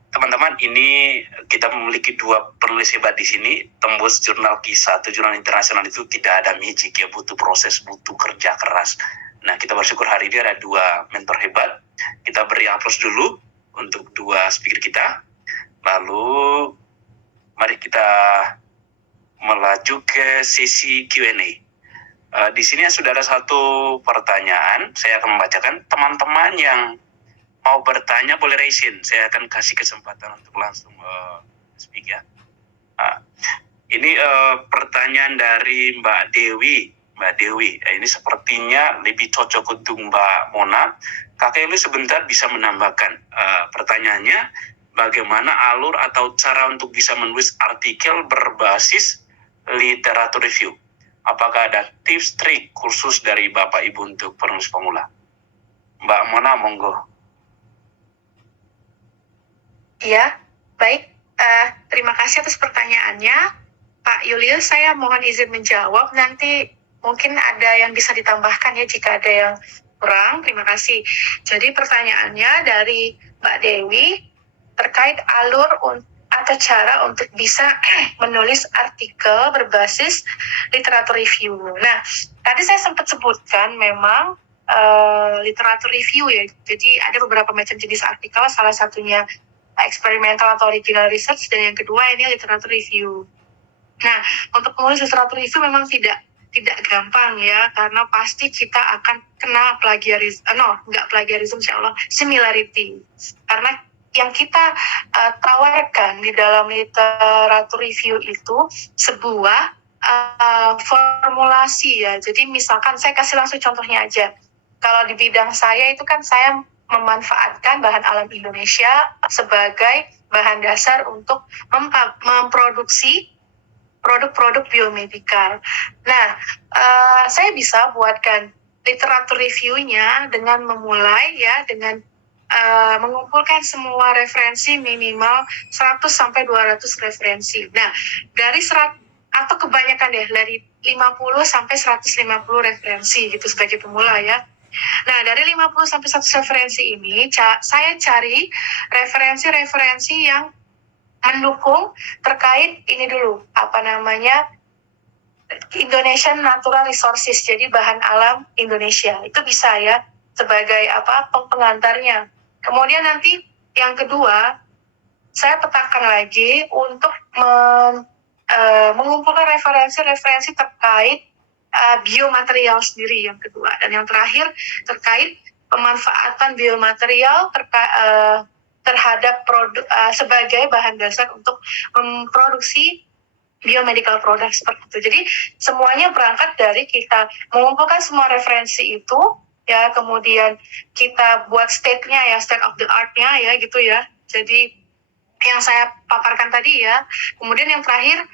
Teman-teman, ini kita memiliki 2 penulis hebat di sini. Tembus jurnal kisah atau jurnal internasional itu tidak ada magic ya, butuh proses, butuh kerja keras. Nah, kita bersyukur hari ini ada 2 mentor hebat. Kita beri aplaus dulu untuk 2 speaker kita. Lalu mari kita melaju ke sesi Q&A. Di sini sudah ada 1 pertanyaan, saya akan membacakan. Teman-teman yang mau bertanya boleh raise hand. Saya akan kasih kesempatan untuk langsung speak ya. Ini pertanyaan dari Mbak Dewi. Ini sepertinya lebih cocok untuk Mbak Mona. Kakak Eli sebentar bisa menambahkan pertanyaannya, bagaimana alur atau cara untuk bisa menulis artikel berbasis literatur review? Apakah ada tips, trik, kursus dari Bapak Ibu untuk penulis pemula? Mbak Mona, monggo. Ya, baik. Terima kasih atas pertanyaannya, Pak Julius. Saya mohon izin menjawab. Nanti mungkin ada yang bisa ditambahkan ya jika ada yang kurang. Terima kasih. Jadi pertanyaannya dari Mbak Dewi terkait alur atau cara untuk bisa menulis artikel berbasis literatur review. Nah, tadi saya sempat sebutkan memang literatur review ya. Jadi ada beberapa macam jenis artikel, salah satunya experimental atau original research, dan yang kedua ini literatur review. Nah, untuk menulis literatur review memang tidak gampang ya, karena pasti kita akan kena plagiarism, similarity. Karena yang kita tawarkan di dalam literatur review itu sebuah formulasi ya. Jadi misalkan saya kasih langsung contohnya aja. Kalau di bidang saya itu kan saya memanfaatkan bahan alam Indonesia sebagai bahan dasar untuk memproduksi produk-produk biomedikal. Nah, saya bisa buatkan literatur review-nya dengan memulai ya dengan mengumpulkan semua referensi minimal 100-200 referensi. Nah, dari 100 atau kebanyakan deh dari 50-150 referensi gitu sebagai pemula ya. Nah, dari 50-100 referensi ini, saya cari referensi-referensi yang mendukung terkait ini dulu, Indonesian Natural Resources, jadi bahan alam Indonesia. Itu bisa ya, sebagai pengantarnya. Kemudian nanti yang kedua, saya petakan lagi untuk mengumpulkan referensi-referensi terkait biomaterial sendiri yang kedua, dan yang terakhir terkait pemanfaatan biomaterial terhadap produk sebagai bahan dasar untuk memproduksi biomedical product seperti itu. Jadi semuanya berangkat dari kita mengumpulkan semua referensi itu ya, kemudian kita buat state-nya ya, state of the art-nya ya gitu ya. Jadi yang saya paparkan tadi ya, kemudian yang terakhir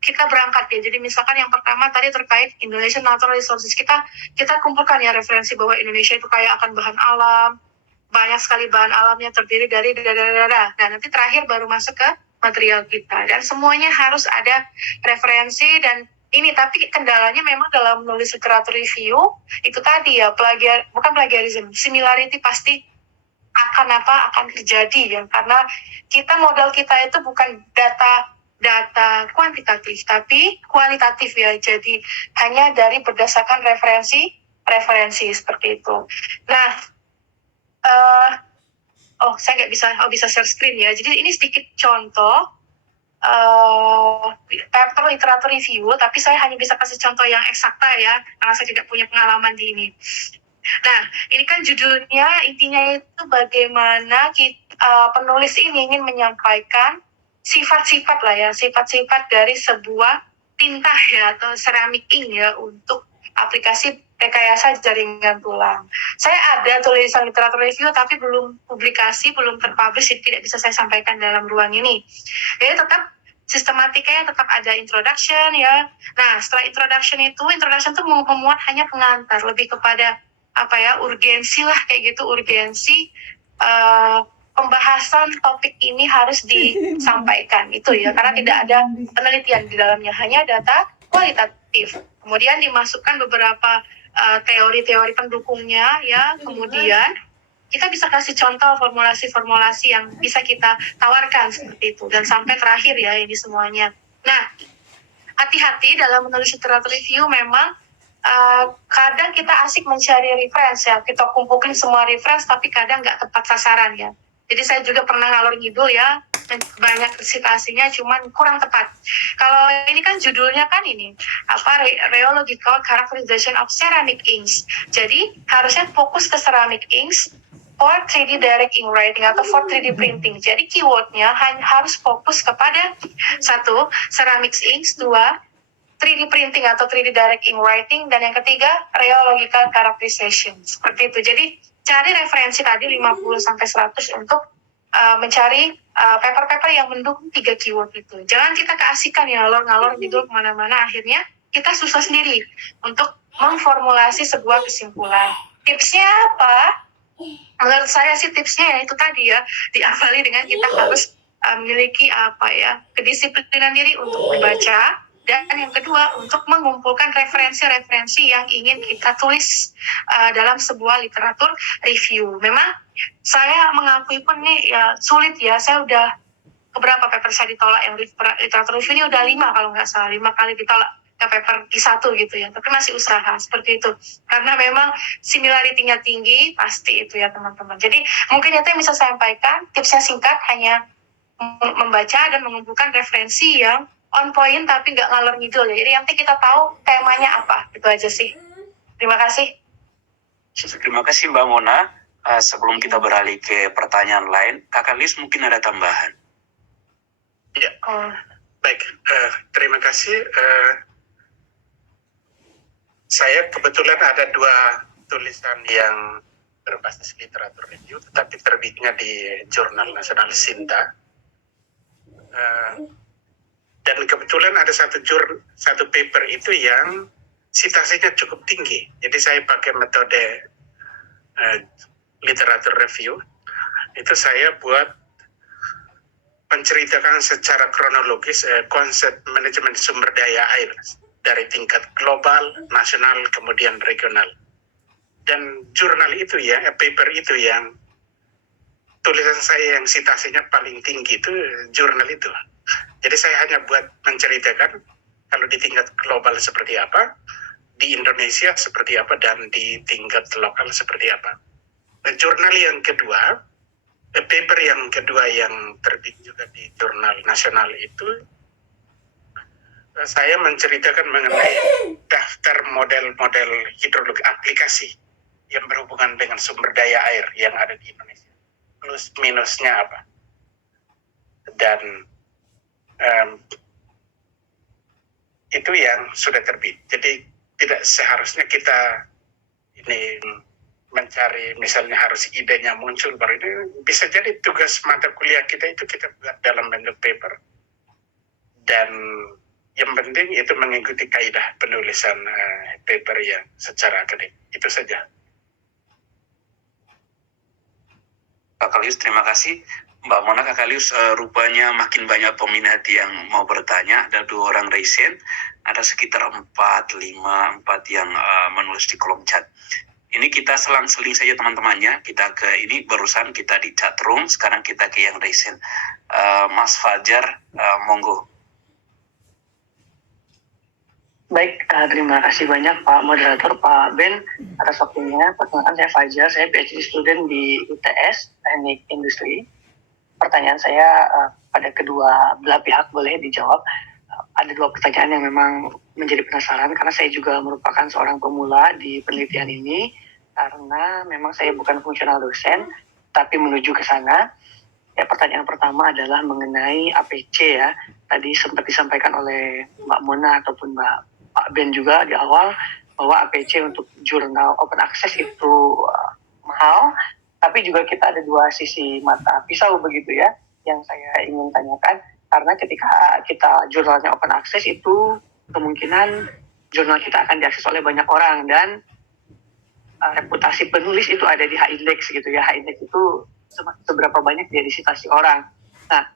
kita berangkat ya. Jadi misalkan yang pertama tadi terkait Indonesian Natural Resources, kita kumpulkan ya referensi bahwa Indonesia itu kaya akan bahan alam, banyak sekali bahan alamnya, terdiri dari Nah, nanti terakhir baru masuk ke material kita, dan semuanya harus ada referensi. Dan ini tapi kendalanya memang dalam menulis literatur review itu tadi ya, bukan plagiarism, similarity pasti akan terjadi ya, karena modal kita itu bukan data kuantitatif tapi kualitatif ya, jadi hanya dari berdasarkan referensi seperti itu. Nah, saya nggak bisa share screen ya, jadi ini sedikit contoh paper literatur review, tapi saya hanya bisa kasih contoh yang eksakta ya, karena saya tidak punya pengalaman di ini. Nah, ini kan judulnya, intinya itu bagaimana penulis ini ingin menyampaikan sifat-sifat dari sebuah tinta ya, atau ceramic ink ya, untuk aplikasi rekayasa jaringan tulang. Saya ada tulisan literatur review tapi belum publikasi, belum terpublish, jadi tidak bisa saya sampaikan dalam ruang ini. Jadi tetap sistematikanya tetap ada introduction ya. Nah, setelah introduction tuh memuat hanya pengantar, lebih kepada urgensi lah, kayak gitu, urgensi pembahasan topik ini harus disampaikan itu ya, karena tidak ada penelitian di dalamnya, hanya data kualitatif. Kemudian dimasukkan beberapa teori-teori pendukungnya ya. Kemudian kita bisa kasih contoh formulasi-formulasi yang bisa kita tawarkan seperti itu, dan sampai terakhir ya ini semuanya. Nah, hati-hati dalam menulis literatur review, memang kadang kita asik mencari reference ya, kita kumpulin semua reference tapi kadang nggak tepat sasaran ya. Jadi saya juga pernah ngalor ngidul ya, banyak citasinya cuman kurang tepat. Kalau ini kan judulnya kan ini Rheological Characterization of Ceramic Inks. Jadi harusnya fokus ke ceramic inks for 3D direct ink writing atau for 3D printing. Jadi keywordnya harus fokus kepada 1, ceramic inks, 2, 3D printing atau 3D direct ink writing, dan yang ketiga rheological characterization. Seperti itu. Jadi cari referensi tadi 50-100 untuk mencari paper-paper yang mendukung 3 keyword itu. Jangan kita keasikan ya ngalor gitu kemana-mana, akhirnya kita susah sendiri untuk memformulasi sebuah kesimpulan. Tipsnya apa? Menurut saya sih tipsnya ya itu tadi ya, diawali dengan kita harus memiliki kedisiplinan diri untuk membaca, dan yang kedua untuk mengumpulkan referensi-referensi yang ingin kita tulis dalam sebuah literatur review. Memang saya mengakui pun nih ya sulit ya, saya udah beberapa paper saya ditolak yang literatur review ini udah 5 kalau nggak salah, 5 kali ditolak ke paper Q1 gitu ya, tapi masih usaha seperti itu karena memang similarity-nya tinggi, pasti itu ya teman-teman. Jadi mungkin itu yang bisa saya sampaikan, tipsnya singkat, hanya membaca dan mengumpulkan referensi yang on point tapi nggak ngalor ngidul ya. Jadi nanti kita tahu temanya apa, itu aja sih. Terima kasih. Terima kasih Mbak Mona. Sebelum kita beralih ke pertanyaan lain, Kakak Lius mungkin ada tambahan? Ya, baik. Terima kasih. Saya kebetulan ada 2 tulisan yang berbasis literatur review, tetapi terbitnya di Jurnal Nasional Sinta. Dan kebetulan ada satu paper itu yang citasinya cukup tinggi. Jadi saya pakai metode literatur review. Itu saya buat menceritakan secara kronologis konsep manajemen sumber daya air dari tingkat global, nasional, kemudian regional. Dan jurnal itu ya, paper itu yang tulisan saya yang citasinya paling tinggi itu jurnal itu. Jadi saya hanya buat menceritakan kalau di tingkat global seperti apa, di Indonesia seperti apa, dan di tingkat lokal seperti apa. Dan jurnal yang kedua, paper yang kedua yang terbit juga di jurnal nasional itu, saya menceritakan mengenai daftar model-model hidrologi aplikasi yang berhubungan dengan sumber daya air yang ada di Indonesia. Plus minusnya apa. Dan itu yang sudah terbit. Jadi tidak seharusnya kita ini mencari, misalnya harus idenya muncul baru ini. Bisa jadi tugas mata kuliah kita itu kita buat dalam bentuk paper. Dan yang penting itu mengikuti kaidah penulisan paper yang secara akademik. Itu saja. Kakak Lius, terima kasih. Mbak Mona, Kakak Lius, rupanya makin banyak peminat yang mau bertanya. Ada 2 orang raisen, ada sekitar 4 yang menulis di kolom chat. Ini kita selang-seling saja teman-temannya. Kita ke ini barusan kita di chat room, sekarang kita ke yang raisen. Mas Fajar, monggo. Baik, terima kasih banyak Pak Moderator, Pak Ben, atas waktunya. Perkenalkan saya Fajar, saya PhD student di ITS, Teknik Industri. Pertanyaan saya pada kedua belah pihak boleh dijawab. Ada 2 pertanyaan yang memang menjadi penasaran, karena saya juga merupakan seorang pemula di penelitian ini, karena memang saya bukan fungsional dosen, tapi menuju ke sana. Ya, pertanyaan pertama adalah mengenai APC ya. Tadi sempat disampaikan oleh Mbak Mona ataupun Pak Ben juga di awal, bahwa APC untuk jurnal open access itu mahal, tapi juga kita ada 2 sisi mata pisau begitu ya, yang saya ingin tanyakan. Karena ketika kita jurnalnya open access itu kemungkinan jurnal kita akan diakses oleh banyak orang, dan reputasi penulis itu ada di H-index gitu ya. H-index itu seberapa banyak dia disitasi orang. Nah,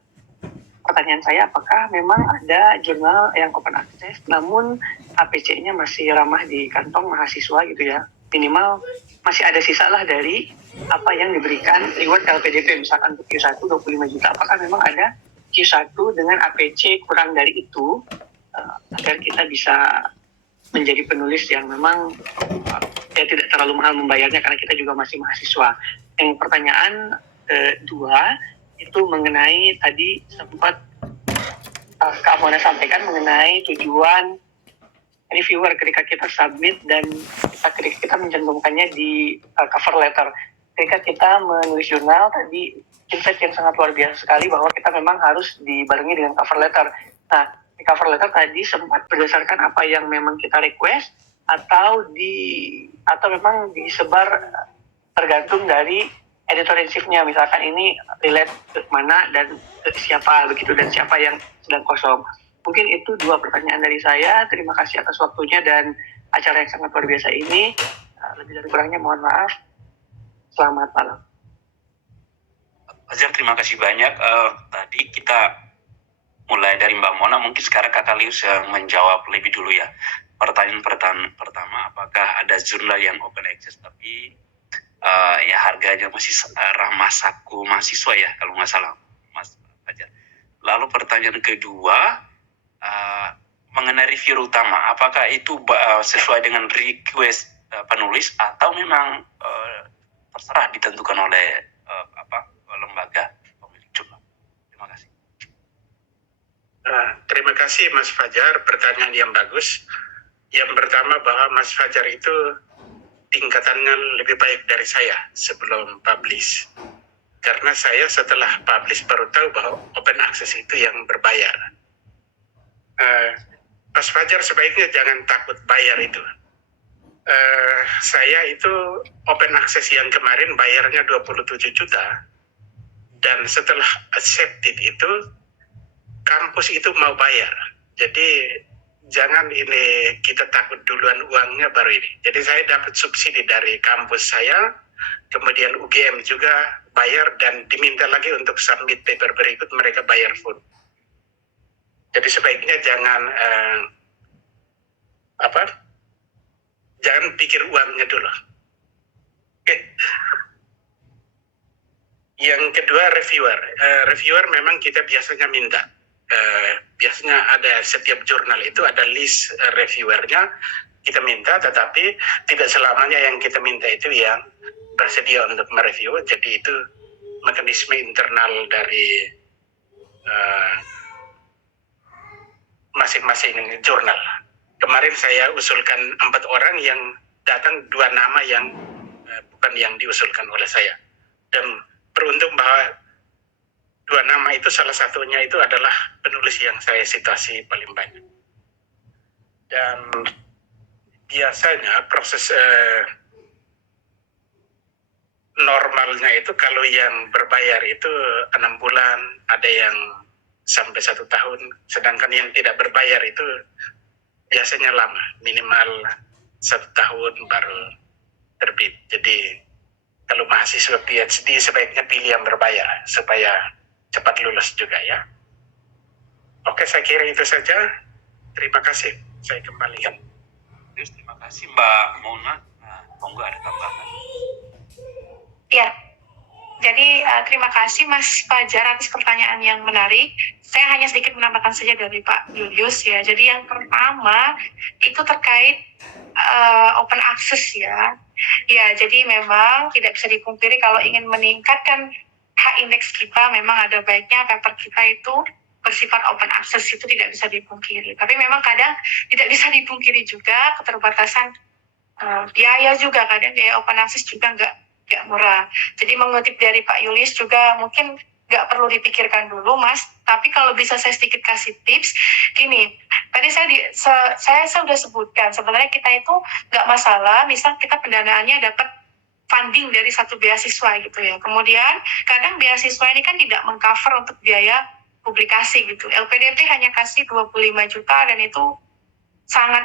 pertanyaan saya, apakah memang ada jurnal yang open access namun APC-nya masih ramah di kantong mahasiswa gitu ya, minimal masih ada sisa lah dari apa yang diberikan reward LPDP, misalkan untuk Q1 25 juta, apakah memang ada Q1 dengan APC kurang dari itu agar kita bisa menjadi penulis yang memang tidak terlalu mahal membayarnya karena kita juga masih mahasiswa. Yang pertanyaan kedua itu mengenai tadi sempat Kak Mona sampaikan mengenai tujuan reviewer ketika kita submit dan ketika kita mencantumkannya di cover letter. Ketika kita menulis jurnal tadi insight yang sangat luar biasa sekali bahwa kita memang harus dibarengi dengan cover letter. Nah, di cover letter tadi sempat berdasarkan apa yang memang kita request atau memang disebar tergantung dari editor-in-chief-nya, misalkan ini relate ke mana dan ke siapa begitu, dan siapa yang sedang kosong. Mungkin itu dua pertanyaan dari saya. Terima kasih atas waktunya dan acara yang sangat luar biasa ini. Lebih dari kurangnya mohon maaf. Selamat malam. Fajar, terima kasih banyak. Tadi kita mulai dari Mbak Mona, mungkin sekarang Kakak Lius menjawab lebih dulu ya. Pertanyaan pertama, apakah ada jurnal yang open access tapi ya harganya masih ramah saku mahasiswa ya, kalau nggak salah Mas Fajar. Lalu pertanyaan kedua, mengenai review utama, apakah itu sesuai dengan request penulis atau memang terserah ditentukan oleh lembaga pemilik jurnal? Terima kasih. Terima kasih Mas Fajar, pertanyaan yang bagus. Yang pertama, bahwa Mas Fajar itu tingkatannya lebih baik dari saya sebelum publish. Karena saya setelah publish baru tahu bahwa open access itu yang berbayar. Mas Fajar sebaiknya jangan takut bayar itu. Saya itu open access yang kemarin bayarnya 27 juta. Dan setelah accepted itu, kampus itu mau bayar. Jadi jangan ini kita takut duluan uangnya baru ini. Jadi saya dapat subsidi dari kampus saya, kemudian UGM juga bayar, dan diminta lagi untuk submit paper berikut mereka bayar full. Jadi sebaiknya jangan jangan pikir uangnya dulu. Oke. Yang kedua, reviewer. Reviewer memang kita biasanya minta. Biasanya ada setiap jurnal itu ada list reviewernya kita minta, tetapi tidak selamanya yang kita minta itu yang bersedia untuk mereview. Jadi itu mekanisme internal dari masing-masing jurnal. Kemarin saya usulkan 4 orang, yang datang 2 nama yang bukan yang diusulkan oleh saya. Dan beruntung bahwa 2 nama itu salah satunya itu adalah penulis yang saya citasi paling banyak. Dan biasanya proses normalnya itu kalau yang berbayar itu 6 bulan, ada yang sampai 1 tahun, sedangkan yang tidak berbayar itu biasanya lama, minimal 1 tahun baru terbit. Jadi kalau mahasiswa PhD sebaiknya pilih yang berbayar supaya cepat lulus juga ya. Oke, saya kira itu saja. Terima kasih. Saya kembalikan. Terima kasih Mbak Mona. Monggo ada tambahan. Ya, jadi terima kasih Mas Fajar atas pertanyaan yang menarik. Saya hanya sedikit menambahkan saja dari Pak Julius ya. Jadi yang pertama itu terkait open access ya. Ya, jadi memang tidak bisa dipungkiri kalau ingin meningkatkan H-index kita, memang ada baiknya paper kita itu bersifat open access, itu tidak bisa dipungkiri. Tapi memang kadang tidak bisa dipungkiri juga keterbatasan biaya juga, kadang biaya open access juga nggak murah. Jadi mengutip dari Pak Julius juga mungkin nggak perlu dipikirkan dulu Mas, tapi kalau bisa saya sedikit kasih tips, gini, tadi saya sudah sebutkan, sebenarnya kita itu nggak masalah, misal kita pendanaannya dapat funding dari satu beasiswa gitu ya, kemudian kadang beasiswa ini kan tidak mengcover untuk biaya publikasi gitu. LPDP hanya kasih 25 juta dan itu sangat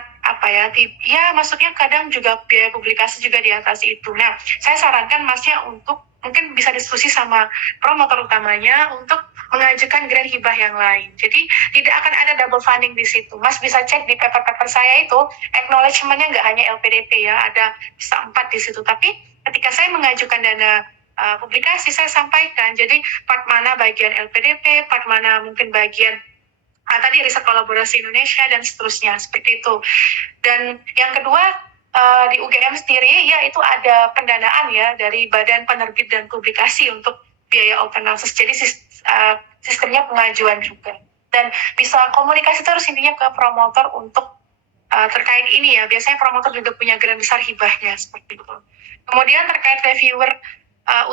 maksudnya kadang juga biaya publikasi juga di atas itu. Nah, saya sarankan Masnya untuk mungkin bisa diskusi sama promotor utamanya untuk mengajukan grant hibah yang lain. Jadi tidak akan ada double funding di situ. Mas bisa cek di paper-paper saya itu, acknowledgement-nya nggak hanya LPDP ya, ada bisa 4 di situ. Tapi ketika saya mengajukan dana publikasi, saya sampaikan, jadi part mana bagian LPDP, part mana mungkin bagian tadi riset kolaborasi Indonesia dan seterusnya seperti itu. Dan yang kedua di UGM sendiri ya itu ada pendanaan ya dari Badan Penerbit dan Publikasi untuk biaya open access. Jadi sistemnya pengajuan juga. Dan bisa komunikasi terus intinya ke promotor untuk terkait ini ya. Biasanya promotor juga punya grant besar hibahnya seperti itu. Kemudian terkait reviewer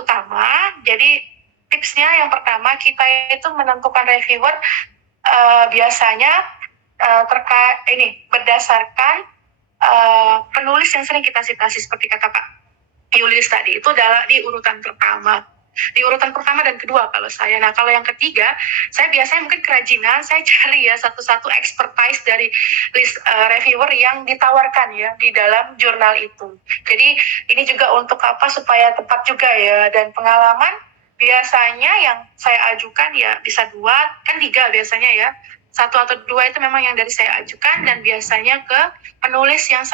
utama, jadi tipsnya yang pertama kita itu menentukan reviewer biasanya terkait ini berdasarkan penulis yang sering kita citasi seperti kata Pak Julius tadi itu adalah di urutan pertama dan kedua kalau saya. Nah kalau yang ketiga saya biasanya mungkin kerajinan saya cari ya satu-satu expertise dari list reviewer yang ditawarkan ya di dalam jurnal itu. Jadi ini juga untuk supaya tepat juga ya, dan pengalaman biasanya yang saya ajukan ya bisa 2, kan 3 biasanya ya. 1 atau 2 itu memang yang dari saya ajukan dan biasanya ke penulis yang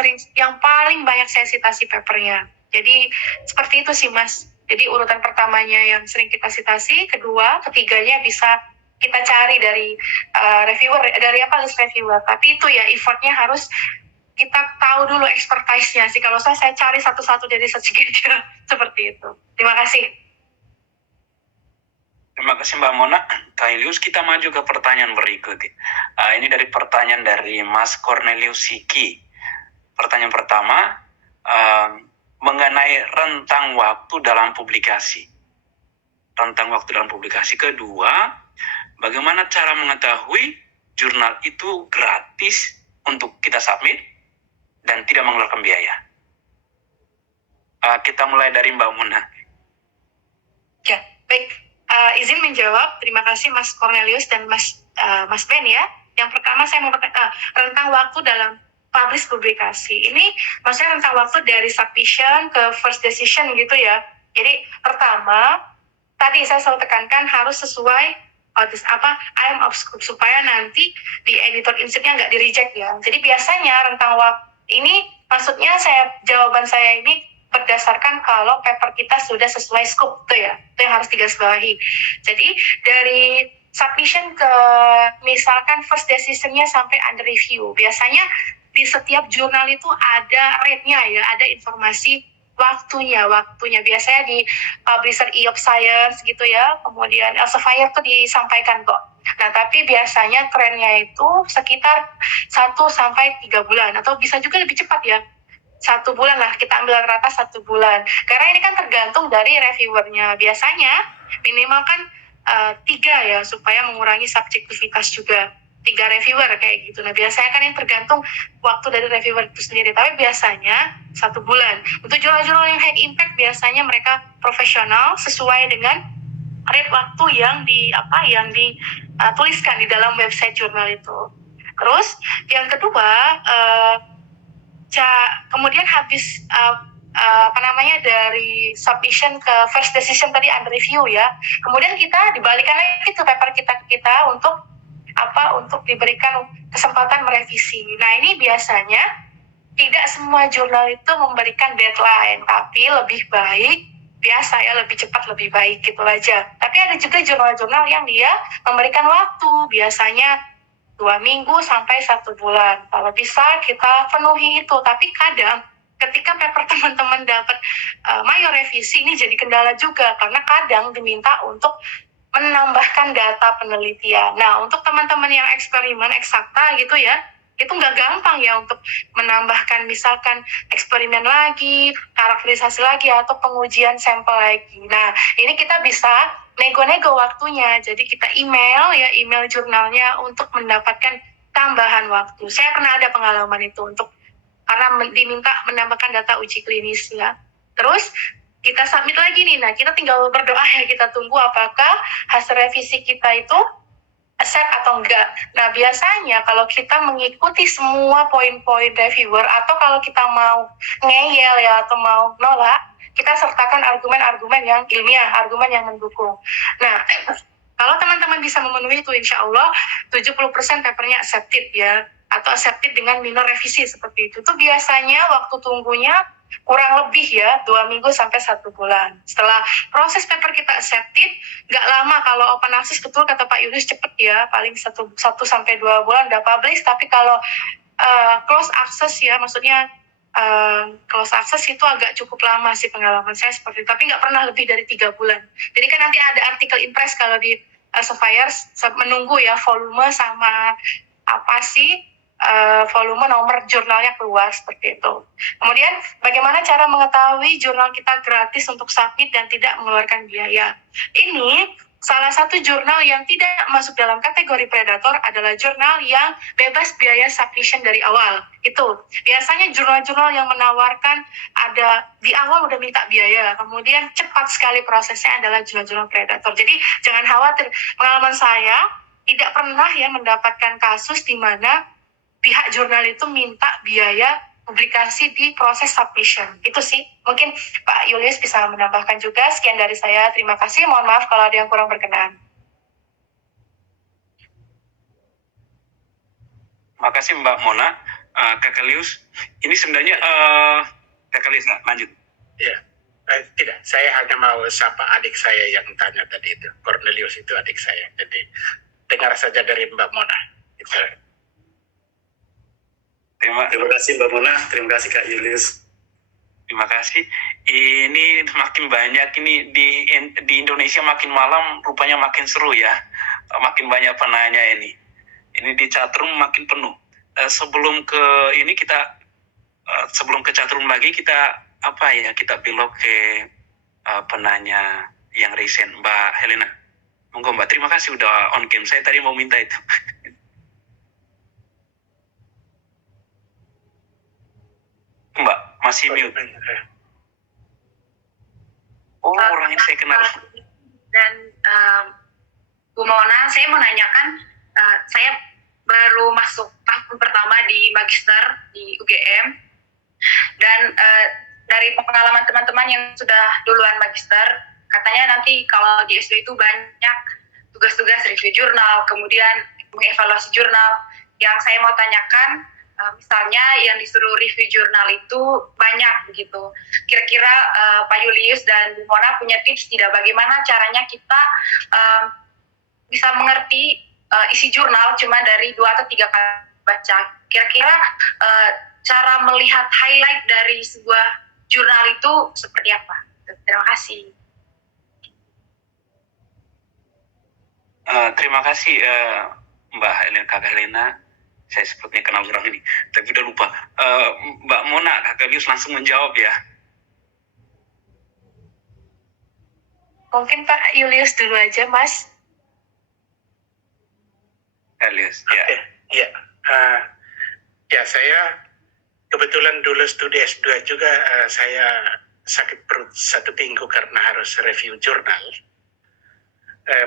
paling banyak saya citasi papernya. Jadi seperti itu sih Mas. Jadi urutan pertamanya yang sering kita citasi, kedua, ketiganya bisa kita cari dari reviewer, dari list reviewer. Tapi itu ya effortnya harus kita tahu dulu expertise-nya sih. Kalau saya cari satu-satu dari segitu seperti itu. Terima kasih. Terima kasih Mbak Mona. Kak Ilius, kita maju ke pertanyaan berikut. Ini dari pertanyaan dari Mas Cornelius Siki. Pertanyaan pertama, mengenai rentang waktu dalam publikasi. Kedua, bagaimana cara mengetahui jurnal itu gratis untuk kita submit dan tidak mengeluarkan biaya? Kita mulai dari Mbak Mona. Ya, baik. Izin menjawab. Terima kasih Mas Cornelius dan Mas Ben ya. Yang pertama saya mau rentang waktu dalam publish publikasi. Ini maksudnya rentang waktu dari submission ke first decision gitu ya. Jadi pertama, tadi saya selalu tekankan harus sesuai aim of scope supaya nanti di editor insertnya nggak di-reject ya. Jadi biasanya rentang waktu ini maksudnya jawaban saya ini berdasarkan kalau paper kita sudah sesuai scope tuh ya, itu yang harus digarisbawahi. Jadi dari submission ke misalkan first decision-nya sampai under review, biasanya di setiap jurnal itu ada rate-nya ya, ada informasi waktunya. Biasanya di publisher E of Science gitu ya, kemudian Elsevier tuh disampaikan kok. Nah tapi biasanya trennya itu sekitar 1-3 bulan, atau bisa juga lebih cepat ya. 1 bulan lah, kita ambil rata 1 bulan. Karena ini kan tergantung dari reviewernya. Biasanya minimal kan 3 ya, supaya mengurangi subjektivitas juga. 3 reviewer kayak gitu. Nah biasanya kan yang tergantung waktu dari reviewer itu sendiri. Tapi biasanya 1 bulan. Untuk jurnal-jurnal yang high impact biasanya mereka profesional sesuai dengan rate waktu yang dituliskan di dalam website jurnal itu. Terus yang kedua, kemudian habis dari submission ke first decision tadi under review ya, kemudian kita dibalikan lagi ke paper kita untuk diberikan kesempatan merevisi. Nah ini biasanya tidak semua jurnal itu memberikan deadline, tapi lebih baik biasa ya, lebih cepat lebih baik gitu aja. Tapi ada juga jurnal-jurnal yang dia memberikan waktu, biasanya 2 minggu sampai 1 bulan. Kalau bisa kita penuhi itu. Tapi kadang ketika paper teman-teman dapat mayor revisi, ini jadi kendala juga. Karena kadang diminta untuk menambahkan data penelitian. Nah, untuk teman-teman yang eksperimen eksakta gitu ya, itu nggak gampang ya untuk menambahkan misalkan eksperimen lagi, karakterisasi lagi, atau pengujian sampel lagi. Nah, ini kita bisa nego-nego waktunya. Jadi kita email jurnalnya untuk mendapatkan tambahan waktu. Saya pernah ada pengalaman itu karena diminta menambahkan data uji klinis ya. Terus kita submit lagi nih. Nah, kita tinggal berdoa ya, kita tunggu apakah hasil revisi kita itu accept atau enggak. Nah, biasanya kalau kita mengikuti semua poin-poin reviewer atau kalau kita mau ngeyel ya atau mau nolak, kita sertakan argumen-argumen yang ilmiah, argumen yang mendukung. Nah, kalau teman-teman bisa memenuhi itu, insya Allah 70% papernya accepted ya, atau accepted dengan minor revisi seperti itu. Itu biasanya waktu tunggunya kurang lebih ya 2 minggu sampai 1 bulan. Setelah proses paper kita accepted, nggak lama. Kalau open access betul kata Pak Yunus cepet ya, paling 1 sampai 2 bulan udah publish. Tapi kalau close access ya, maksudnya close access itu agak cukup lama sih pengalaman saya seperti itu. Tapi nggak pernah lebih dari 3 bulan. Jadi kan nanti ada artikel impress kalau di Sapphires, menunggu ya volume sama apa sih volume nomor jurnalnya keluar seperti itu. Kemudian bagaimana cara mengetahui jurnal kita gratis untuk submit dan tidak mengeluarkan biaya? Ini salah satu jurnal yang tidak masuk dalam kategori predator adalah jurnal yang bebas biaya submission dari awal. Itu biasanya jurnal-jurnal yang menawarkan ada di awal udah minta biaya, kemudian cepat sekali prosesnya adalah jurnal-jurnal predator. Jadi jangan khawatir, pengalaman saya tidak pernah ya mendapatkan kasus di mana pihak jurnal itu minta biaya publikasi di proses submission. Itu sih, mungkin Pak Julius bisa menambahkan juga. Sekian dari saya, terima kasih. Mohon maaf kalau ada yang kurang berkenan. Makasih Mbak Mona. Kakak Lius, ini sebenarnya Kakak Lius lanjut. Ya, tidak. Saya hanya mau sapa adik saya yang tanya tadi itu. Cornelius itu adik saya. Jadi dengar saja dari Mbak Mona. Itu. Terima kasih Mbak Mona, terima kasih Kak Julius. Terima kasih. Ini makin banyak ini di Indonesia, makin malam rupanya makin seru ya. Makin banyak penanya ini. Ini di chatroom makin penuh. Sebelum ke chatroom lagi kita kita belok ke penanya yang recent, Mbak Helena. Monggo Mbak, terima kasih udah on cam. Saya tadi mau minta itu. Mbak, masih mute. Oh, orang yang saya kenal. Dan Bu Mona, saya mau nanyakan, saya baru masuk tahun pertama di Magister di UGM, dan dari pengalaman teman-teman yang sudah duluan Magister, katanya nanti kalau di S2 itu banyak tugas-tugas review jurnal, kemudian mengevaluasi jurnal. Yang saya mau tanyakan, misalnya yang disuruh review jurnal itu banyak begitu. Kira-kira Pak Julius dan Bu Mona punya tips tidak bagaimana caranya kita bisa mengerti isi jurnal cuma dari 2 atau 3 kali baca. Kira-kira cara melihat highlight dari sebuah jurnal itu seperti apa? Terima kasih. Terima kasih Mbak Helena, Kakak Helena. Saya sepertinya kenal orang ini, tapi udah lupa. Mbak Mona, Kakak Lius langsung menjawab ya. Mungkin Pak Julius dulu aja, Mas. Kak Lius, ya. Ya, ya saya kebetulan dulu studi S2 juga, saya sakit perut 1 minggu karena harus review jurnal.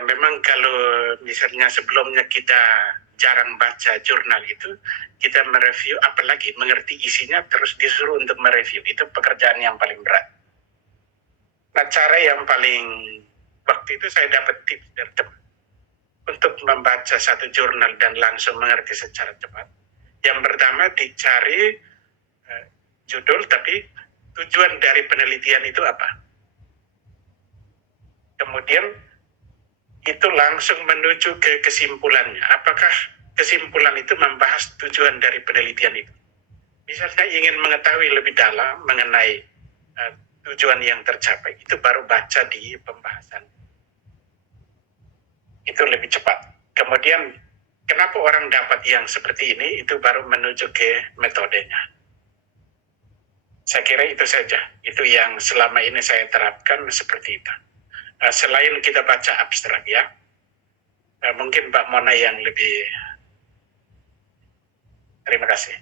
Memang kalau misalnya sebelumnya kita jarang baca jurnal itu, kita mereview, apalagi mengerti isinya terus disuruh untuk mereview, itu pekerjaan yang paling berat. Nah, cara yang paling, waktu itu saya dapat tips dari teman untuk membaca satu jurnal dan langsung mengerti secara cepat. Yang pertama, dicari judul, tapi tujuan dari penelitian itu apa. Kemudian itu langsung menuju ke kesimpulannya. Apakah kesimpulan itu membahas tujuan dari penelitian itu? Misalnya ingin mengetahui lebih dalam mengenai tujuan yang tercapai, itu baru baca di pembahasan. Itu lebih cepat. Kemudian, kenapa orang dapat yang seperti ini, itu baru menuju ke metodenya. Saya kira itu saja. Itu yang selama ini saya terapkan seperti itu. Selain kita baca abstrak ya, mungkin Mbak Mona yang lebih. Terima kasih.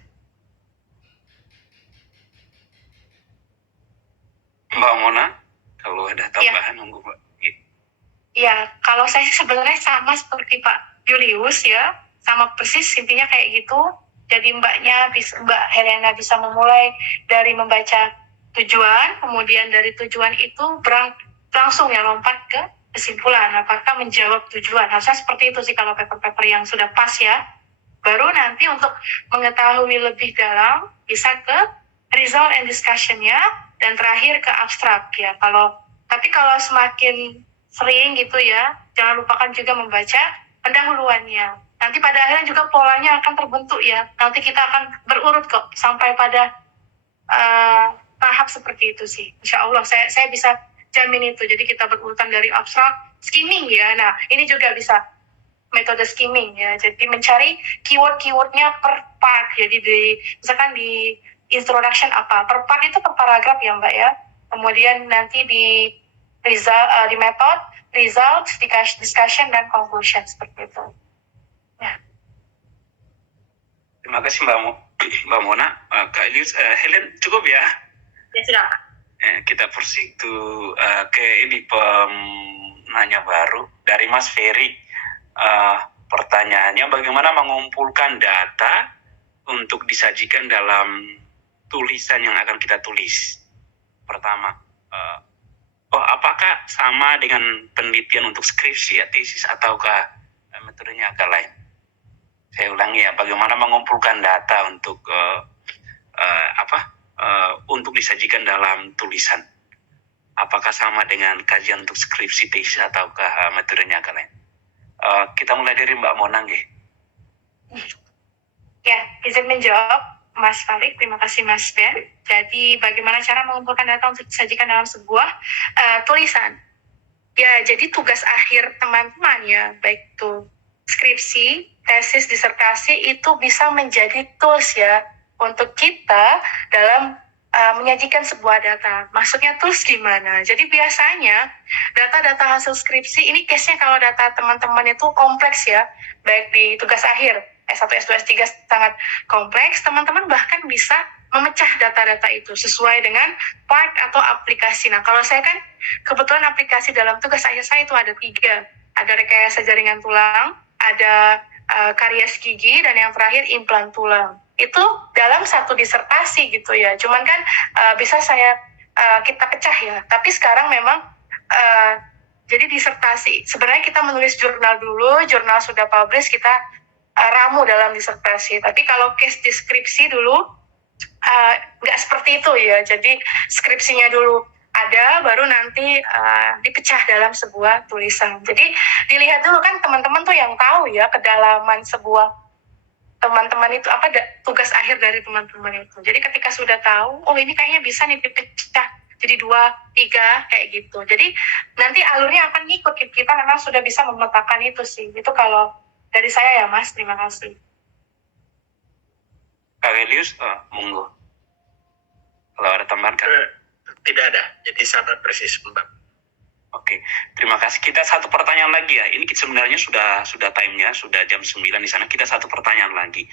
Mbak Mona, kalau ada tambahan, monggo Mbak. Ya, kalau saya sebenarnya sama seperti Pak Julius ya, sama persis intinya kayak gitu. Jadi Mbak Helena bisa memulai dari membaca tujuan, kemudian dari tujuan itu langsung ya lompat ke kesimpulan, apakah menjawab tujuan. Harusnya seperti itu sih kalau paper-paper yang sudah pas ya. Baru nanti untuk mengetahui lebih dalam bisa ke result and discussion-nya, dan terakhir ke abstrak ya. Tapi kalau semakin sering gitu ya, jangan lupakan juga membaca pendahuluannya. Nanti pada akhirnya juga polanya akan terbentuk ya. Nanti kita akan berurut kok sampai pada tahap seperti itu sih. Insya Allah saya bisa jamin itu. Jadi kita berurutan dari abstrak, skimming ya. Nah ini juga bisa metode skimming ya. Jadi mencari keyword-keywordnya per part. Jadi misalkan di introduction apa, per part itu per paragraf ya Mbak ya. Kemudian nanti di method, results, discussion, dan conclusion seperti itu. Ya. Terima kasih Mbak Mona. Kak Elius, Helen cukup ya? Ya sudah Pak. Kita proceed to ke ini penanya baru dari Mas Ferry. Pertanyaannya, bagaimana mengumpulkan data untuk disajikan dalam tulisan yang akan kita tulis? Pertama, apakah sama dengan penelitian untuk skripsi ya, tesis, ataukah metodenya agak lain? Saya ulangi ya, bagaimana mengumpulkan data untuk untuk disajikan dalam tulisan? Apakah sama dengan kajian untuk skripsi, tesis, ataukah metodenya agak lain? Kita mulai dari Mbak Mona nggih. Ya, izin menjawab Mas Farid, terima kasih Mas Ben. Jadi bagaimana cara mengumpulkan data untuk disajikan dalam sebuah tulisan? Ya, jadi tugas akhir teman-teman ya, baik itu skripsi, tesis, disertasi, itu bisa menjadi tools ya untuk kita dalam menyajikan sebuah data. Maksudnya tools gimana? Jadi biasanya data-data hasil skripsi, ini case-nya kalau data teman-teman itu kompleks ya, baik di tugas akhir, S1, S2, S3 sangat kompleks, teman-teman bahkan bisa memecah data-data itu sesuai dengan part atau aplikasi. Nah, kalau saya kan kebetulan aplikasi dalam tugas akhir saya itu ada 3. Ada rekayasa jaringan tulang, ada karies gigi, dan yang terakhir implan tulang. Itu dalam satu disertasi gitu ya. Cuman kan bisa kita pecah ya. Tapi sekarang memang jadi disertasi. Sebenarnya kita menulis jurnal dulu, jurnal sudah publish, kita ramu dalam disertasi. Tapi kalau case deskripsi dulu nggak seperti itu ya. Jadi skripsinya dulu ada, baru nanti dipecah dalam sebuah tulisan. Jadi dilihat dulu kan teman-teman tuh yang tahu ya kedalaman sebuah teman-teman itu, tugas akhir dari teman-teman itu. Jadi ketika sudah tahu, oh ini kayaknya bisa nih dipecah jadi 2, 3 kayak gitu. Jadi nanti alurnya akan ngikut, kita memang sudah bisa memetakan itu sih. Itu kalau dari saya ya Mas, terima kasih. Kak Elius, monggo. Kalau ada tambahan kan? Tidak ada, jadi sama persis Mbak. Oke, terima kasih. Kita satu pertanyaan lagi ya. Ini sebenarnya sudah time-nya, sudah jam 9 di sana. Kita satu pertanyaan lagi.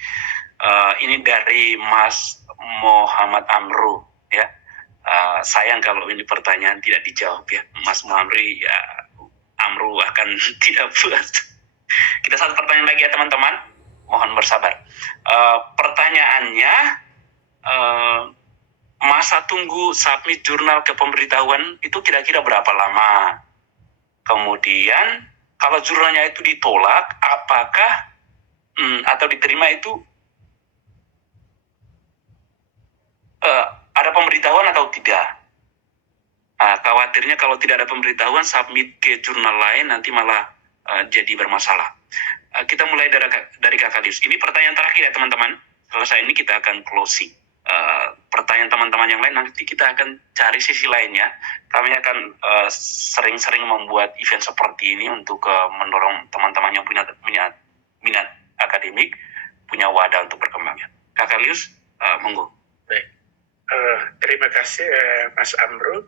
Ini dari Mas Muhammad Amru ya. Sayang kalau ini pertanyaan tidak dijawab ya. Mas Muhammad ya, Amru akan tidak puas. Kita satu pertanyaan lagi ya teman-teman. Mohon bersabar. Pertanyaannya, masa tunggu submit jurnal ke pemberitahuan itu kira-kira berapa lama? Kemudian kalau jurnalnya itu ditolak, apakah atau diterima itu ada pemberitahuan atau tidak? Khawatirnya kalau tidak ada pemberitahuan, submit ke jurnal lain nanti malah jadi bermasalah. Kita mulai dari Kak Elius. Ini pertanyaan terakhir ya teman-teman. Selesai ini kita akan closing. Pertanyaan teman-teman yang lain nanti kita akan cari sisi lainnya. Kami akan sering-sering membuat event seperti ini untuk mendorong teman-teman yang punya minat akademik, punya wadah untuk berkembang. Kak Elius, monggo. Baik. Terima kasih Mas Amru.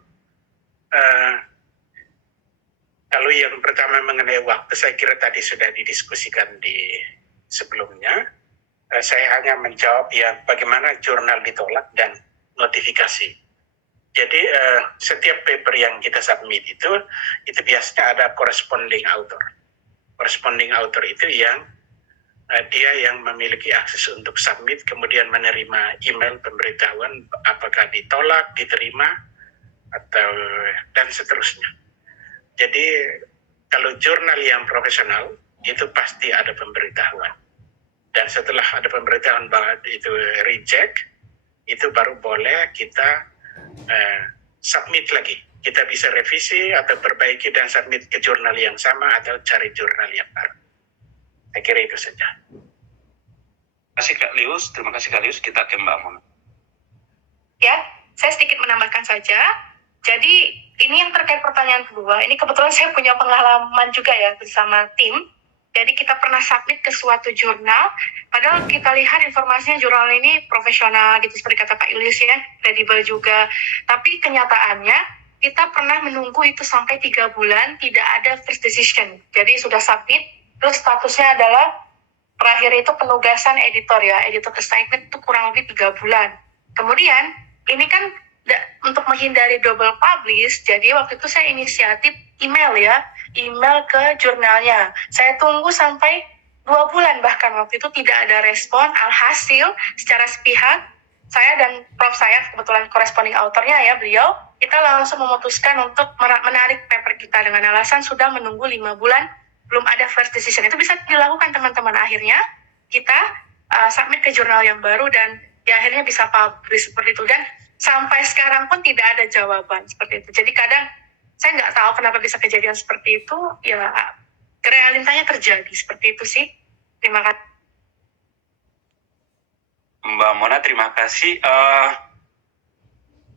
Kalau yang pertama mengenai waktu, saya kira tadi sudah didiskusikan di sebelumnya. Saya hanya menjawab ya bagaimana jurnal ditolak dan notifikasi. Jadi setiap paper yang kita submit itu biasanya ada corresponding author. corresponding author itu yang dia yang memiliki akses untuk submit, kemudian menerima email pemberitahuan apakah ditolak, diterima, atau dan seterusnya. Jadi kalau jurnal yang profesional itu pasti ada pemberitahuan. Dan setelah ada pemberitahuan bahwa itu reject, itu baru boleh kita submit lagi. Kita bisa revisi atau perbaiki dan submit ke jurnal yang sama atau cari jurnal yang baru. Saya kira itu saja. Terima kasih Kak Lius. Kita ke Mbak Mona. Ya, saya sedikit menambahkan saja. Jadi ini yang terkait pertanyaan kedua. Ini kebetulan saya punya pengalaman juga ya bersama tim. Jadi kita pernah submit ke suatu jurnal. Padahal kita lihat informasinya jurnal ini profesional gitu seperti kata Kak Ilyas ya, kredibel juga. Tapi kenyataannya kita pernah menunggu itu sampai 3 bulan tidak ada first decision. Jadi sudah submit. Terus statusnya adalah terakhir itu penugasan editor ya, editor assignment itu kurang lebih 3 bulan. Kemudian ini kan untuk menghindari double publish, jadi waktu itu saya inisiatif email ke jurnalnya. Saya tunggu sampai 2 bulan bahkan waktu itu tidak ada respon. Alhasil secara sepihak saya dan prof saya kebetulan corresponding authornya ya beliau, kita langsung memutuskan untuk menarik paper kita dengan alasan sudah menunggu 5 bulan belum ada first decision. Itu bisa dilakukan teman-teman. Akhirnya kita submit ke jurnal yang baru dan ya akhirnya bisa publish seperti itu. Dan sampai sekarang pun tidak ada jawaban seperti itu. Jadi kadang saya nggak tahu kenapa bisa kejadian seperti itu. Ya realitanya terjadi seperti itu sih. Terima kasih. Mbak Mona, terima kasih.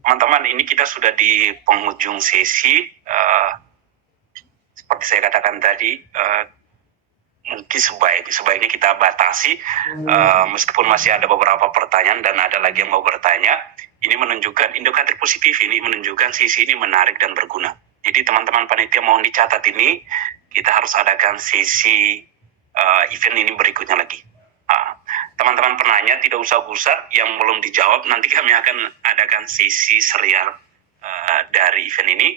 Teman-teman, ini kita sudah di penghujung sesi. Seperti saya katakan tadi, mungkin sebaiknya kita batasi, meskipun masih ada beberapa pertanyaan dan ada lagi yang mau bertanya. Ini menunjukkan indikator positif, ini menunjukkan sesi ini menarik dan berguna. Jadi teman-teman panitia mohon dicatat ini, kita harus adakan sesi event ini berikutnya lagi. Teman-teman penanya tidak usah gusar, yang belum dijawab nanti kami akan adakan sesi serial dari event ini.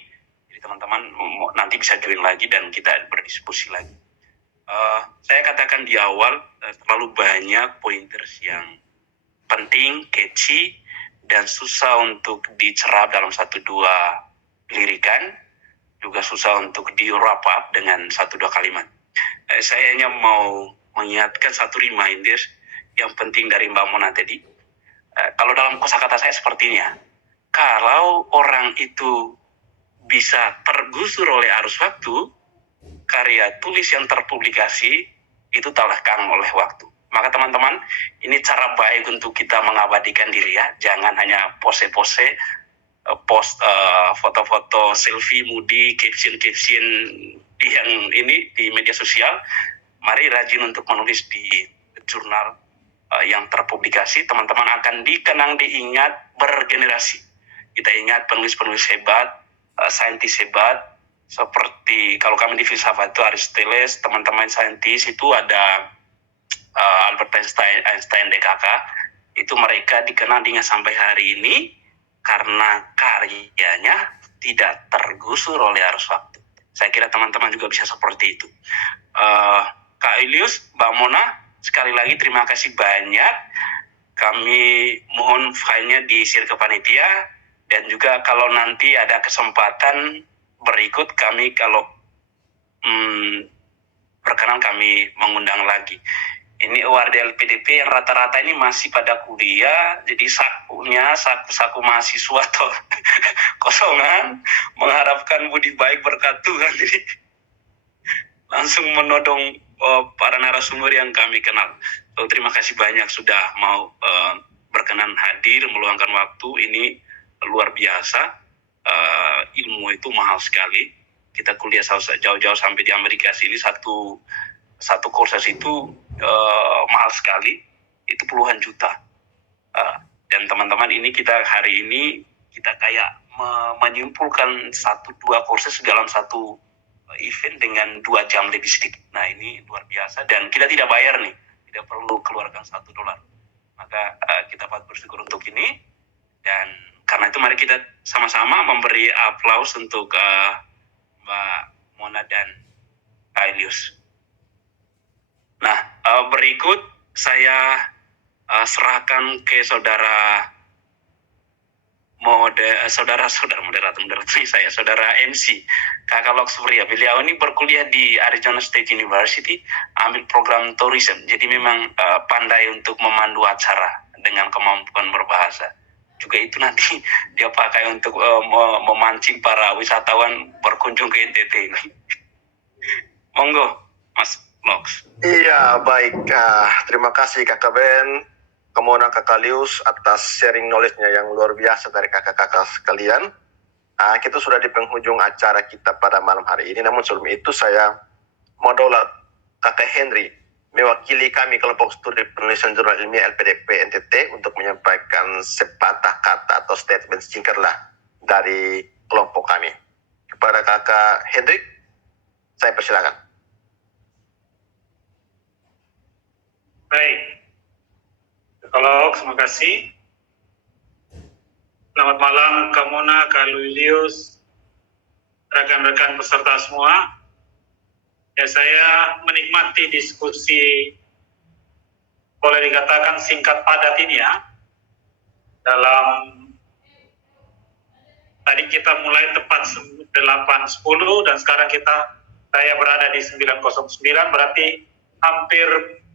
Jadi teman-teman nanti bisa join lagi dan kita berdiskusi lagi. Saya katakan di awal terlalu banyak pointers yang penting, catchy, dan susah untuk dicerap dalam 1-2 lirikan, juga susah untuk di-wrap up dengan 1-2 kalimat. Saya hanya mau mengingatkan satu reminder yang penting dari Mbak Mona tadi. Kalau dalam kosakata saya sepertinya, kalau orang itu bisa tergusur oleh arus waktu, karya tulis yang terpublikasi itu tak lekang oleh waktu. Maka teman-teman, ini cara baik untuk kita mengabadikan diri ya. Jangan hanya pose-pose, post foto-foto selfie mudi, caption-caption yang ini di media sosial. Mari rajin untuk menulis di jurnal yang terpublikasi. Teman-teman akan dikenang, diingat bergenerasi. Kita ingat penulis-penulis hebat, saintis hebat, seperti kalau kami di filsafat itu Aristoteles, teman-teman saintis itu ada Albert Einstein DKK, itu mereka dikenang dengan sampai hari ini karena karyanya tidak tergusur oleh arus waktu. Saya kira teman-teman juga bisa seperti itu. Kak Ilyas, Mbak Mona, sekali lagi terima kasih banyak. Kami mohon filenya di-share ke panitia, dan juga kalau nanti ada kesempatan berikut kami kalau berkenan kami mengundang lagi. Ini award LPDP yang rata-rata ini masih pada kuliah, jadi saku mahasiswa atau kosongan, mengharapkan budi baik berkat Tuhan, jadi langsung menodong para narasumber yang kami kenal. So, terima kasih banyak sudah mau berkenan hadir, meluangkan waktu. Ini luar biasa, ilmu itu mahal sekali. Kita kuliah jauh-jauh sampai di Amerika sini, satu kursus itu mahal sekali, itu puluhan juta. Dan teman-teman, ini kita hari ini kita kayak menyimpulkan 1-2 kursus dalam satu event dengan 2 jam lebih sedikit. Nah, ini luar biasa dan kita tidak bayar nih, tidak perlu keluarkan $1. Maka kita patut bersyukur untuk ini, dan karena itu mari kita sama-sama memberi aplaus untuk Mbak Mona dan Kak Ilyas. Nah, berikut saya serahkan ke saudara MC Kakak Loksupria. Beliau ini berkuliah di Arizona State University, ambil program tourism. Jadi memang pandai untuk memandu acara dengan kemampuan berbahasa. Juga itu nanti dia pakai untuk memancing para wisatawan berkunjung ke NTT ini. Monggo, Mas Loks. Iya, baik. Terima kasih Kakak Ben, kemudian Kakak Lius atas sharing knowledge-nya yang luar biasa dari kakak-kakak sekalian. Kita sudah di penghujung acara kita pada malam hari ini. Namun sebelum itu saya mau daulat Kakak Henry mewakili kami kelompok studi penulisan jurnal ilmiah LPDP NTT untuk menyampaikan sepatah kata atau statement singkat lah dari kelompok kami. Kepada Kakak Henry, saya persilakan. Baik, kalau terima kasih. Selamat malam, Kak Mona, Kak Luilius, rekan-rekan peserta semua. Ya, saya menikmati diskusi, boleh dikatakan singkat padat ini ya. Dalam tadi kita mulai tepat 8.10 dan sekarang saya berada di 9.09, berarti hampir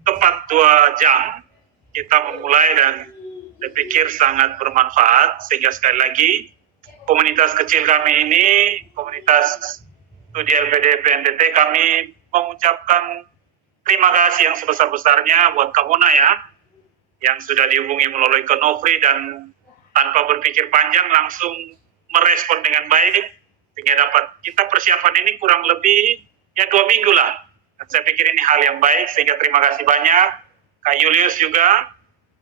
tepat 2 jam kita memulai dan saya pikir sangat bermanfaat, sehingga sekali lagi komunitas kecil kami ini, komunitas studi LPDP NTT, kami mengucapkan terima kasih yang sebesar-besarnya buat Kak Mona ya, yang sudah dihubungi melalui Konofri dan tanpa berpikir panjang langsung merespon dengan baik, sehingga dapat kita persiapan ini kurang lebih ya 2 minggu lah. Dan saya pikir ini hal yang baik, sehingga terima kasih banyak. Kak Julius juga,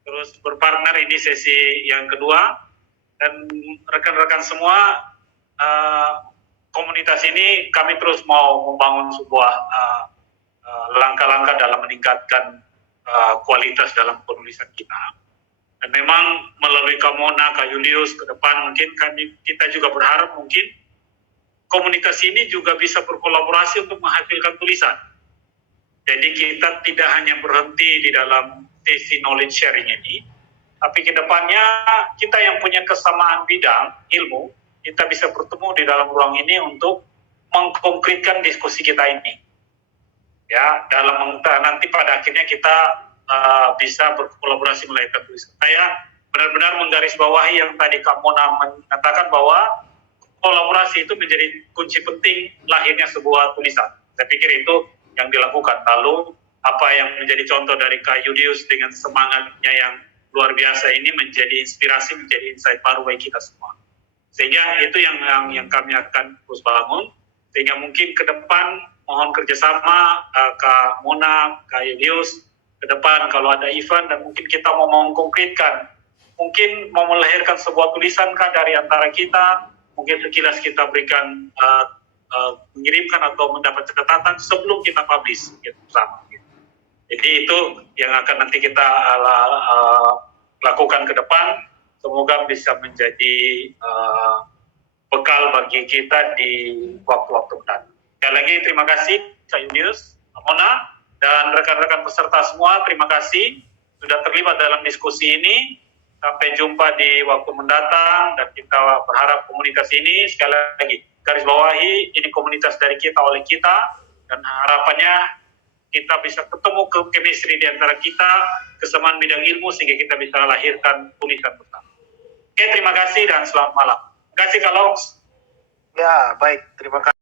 terus berpartner ini sesi yang kedua. Dan rekan-rekan semua, komunitas ini kami terus mau membangun sebuah langkah-langkah dalam meningkatkan kualitas dalam penulisan kita. Dan memang melalui Kak Mona, Kak Julius, ke depan mungkin kita juga berharap mungkin komunitas ini juga bisa berkolaborasi untuk menghasilkan tulisan. Jadi kita tidak hanya berhenti di dalam sesi knowledge sharing ini, tapi ke depannya kita yang punya kesamaan bidang ilmu, kita bisa bertemu di dalam ruang ini untuk mengkonkretkan diskusi kita ini. Ya, nanti pada akhirnya kita bisa berkolaborasi melahirkan tulisan. Saya benar-benar menggarisbawahi yang tadi Kak Mona mengatakan bahwa kolaborasi itu menjadi kunci penting lahirnya sebuah tulisan. Saya pikir itu yang dilakukan. Lalu apa yang menjadi contoh dari Kak Yudius dengan semangatnya yang luar biasa ini menjadi inspirasi, menjadi insight baru bagi kita semua. Sehingga itu yang kami akan terus bangun. Sehingga mungkin ke depan mohon kerjasama Kak Mona, Kak Yudius, ke depan kalau ada event dan mungkin kita mau mengkonkretkan, mungkin mau melahirkan sebuah tulisan Kak dari antara kita, mungkin sekilas kita berikan mengirimkan atau mendapat catatan sebelum kita publish gitu, bersama. Gitu. Jadi itu yang akan nanti kita lakukan ke depan. Semoga bisa menjadi bekal bagi kita di waktu-waktu mendatang. Sekali lagi terima kasih Kak Yunius, Mona, dan rekan-rekan peserta semua. Terima kasih sudah terlibat dalam diskusi ini. Sampai jumpa di waktu mendatang dan kita berharap komunitas ini sekali lagi garis bawahi ini komunitas dari kita oleh kita dan harapannya kita bisa ketemu chemistry di antara kita, kesamaan bidang ilmu sehingga kita bisa lahirkan tulisan bersama. Oke, terima kasih dan selamat malam. Terima kasih Kak Loks. Ya, baik. Terima kasih.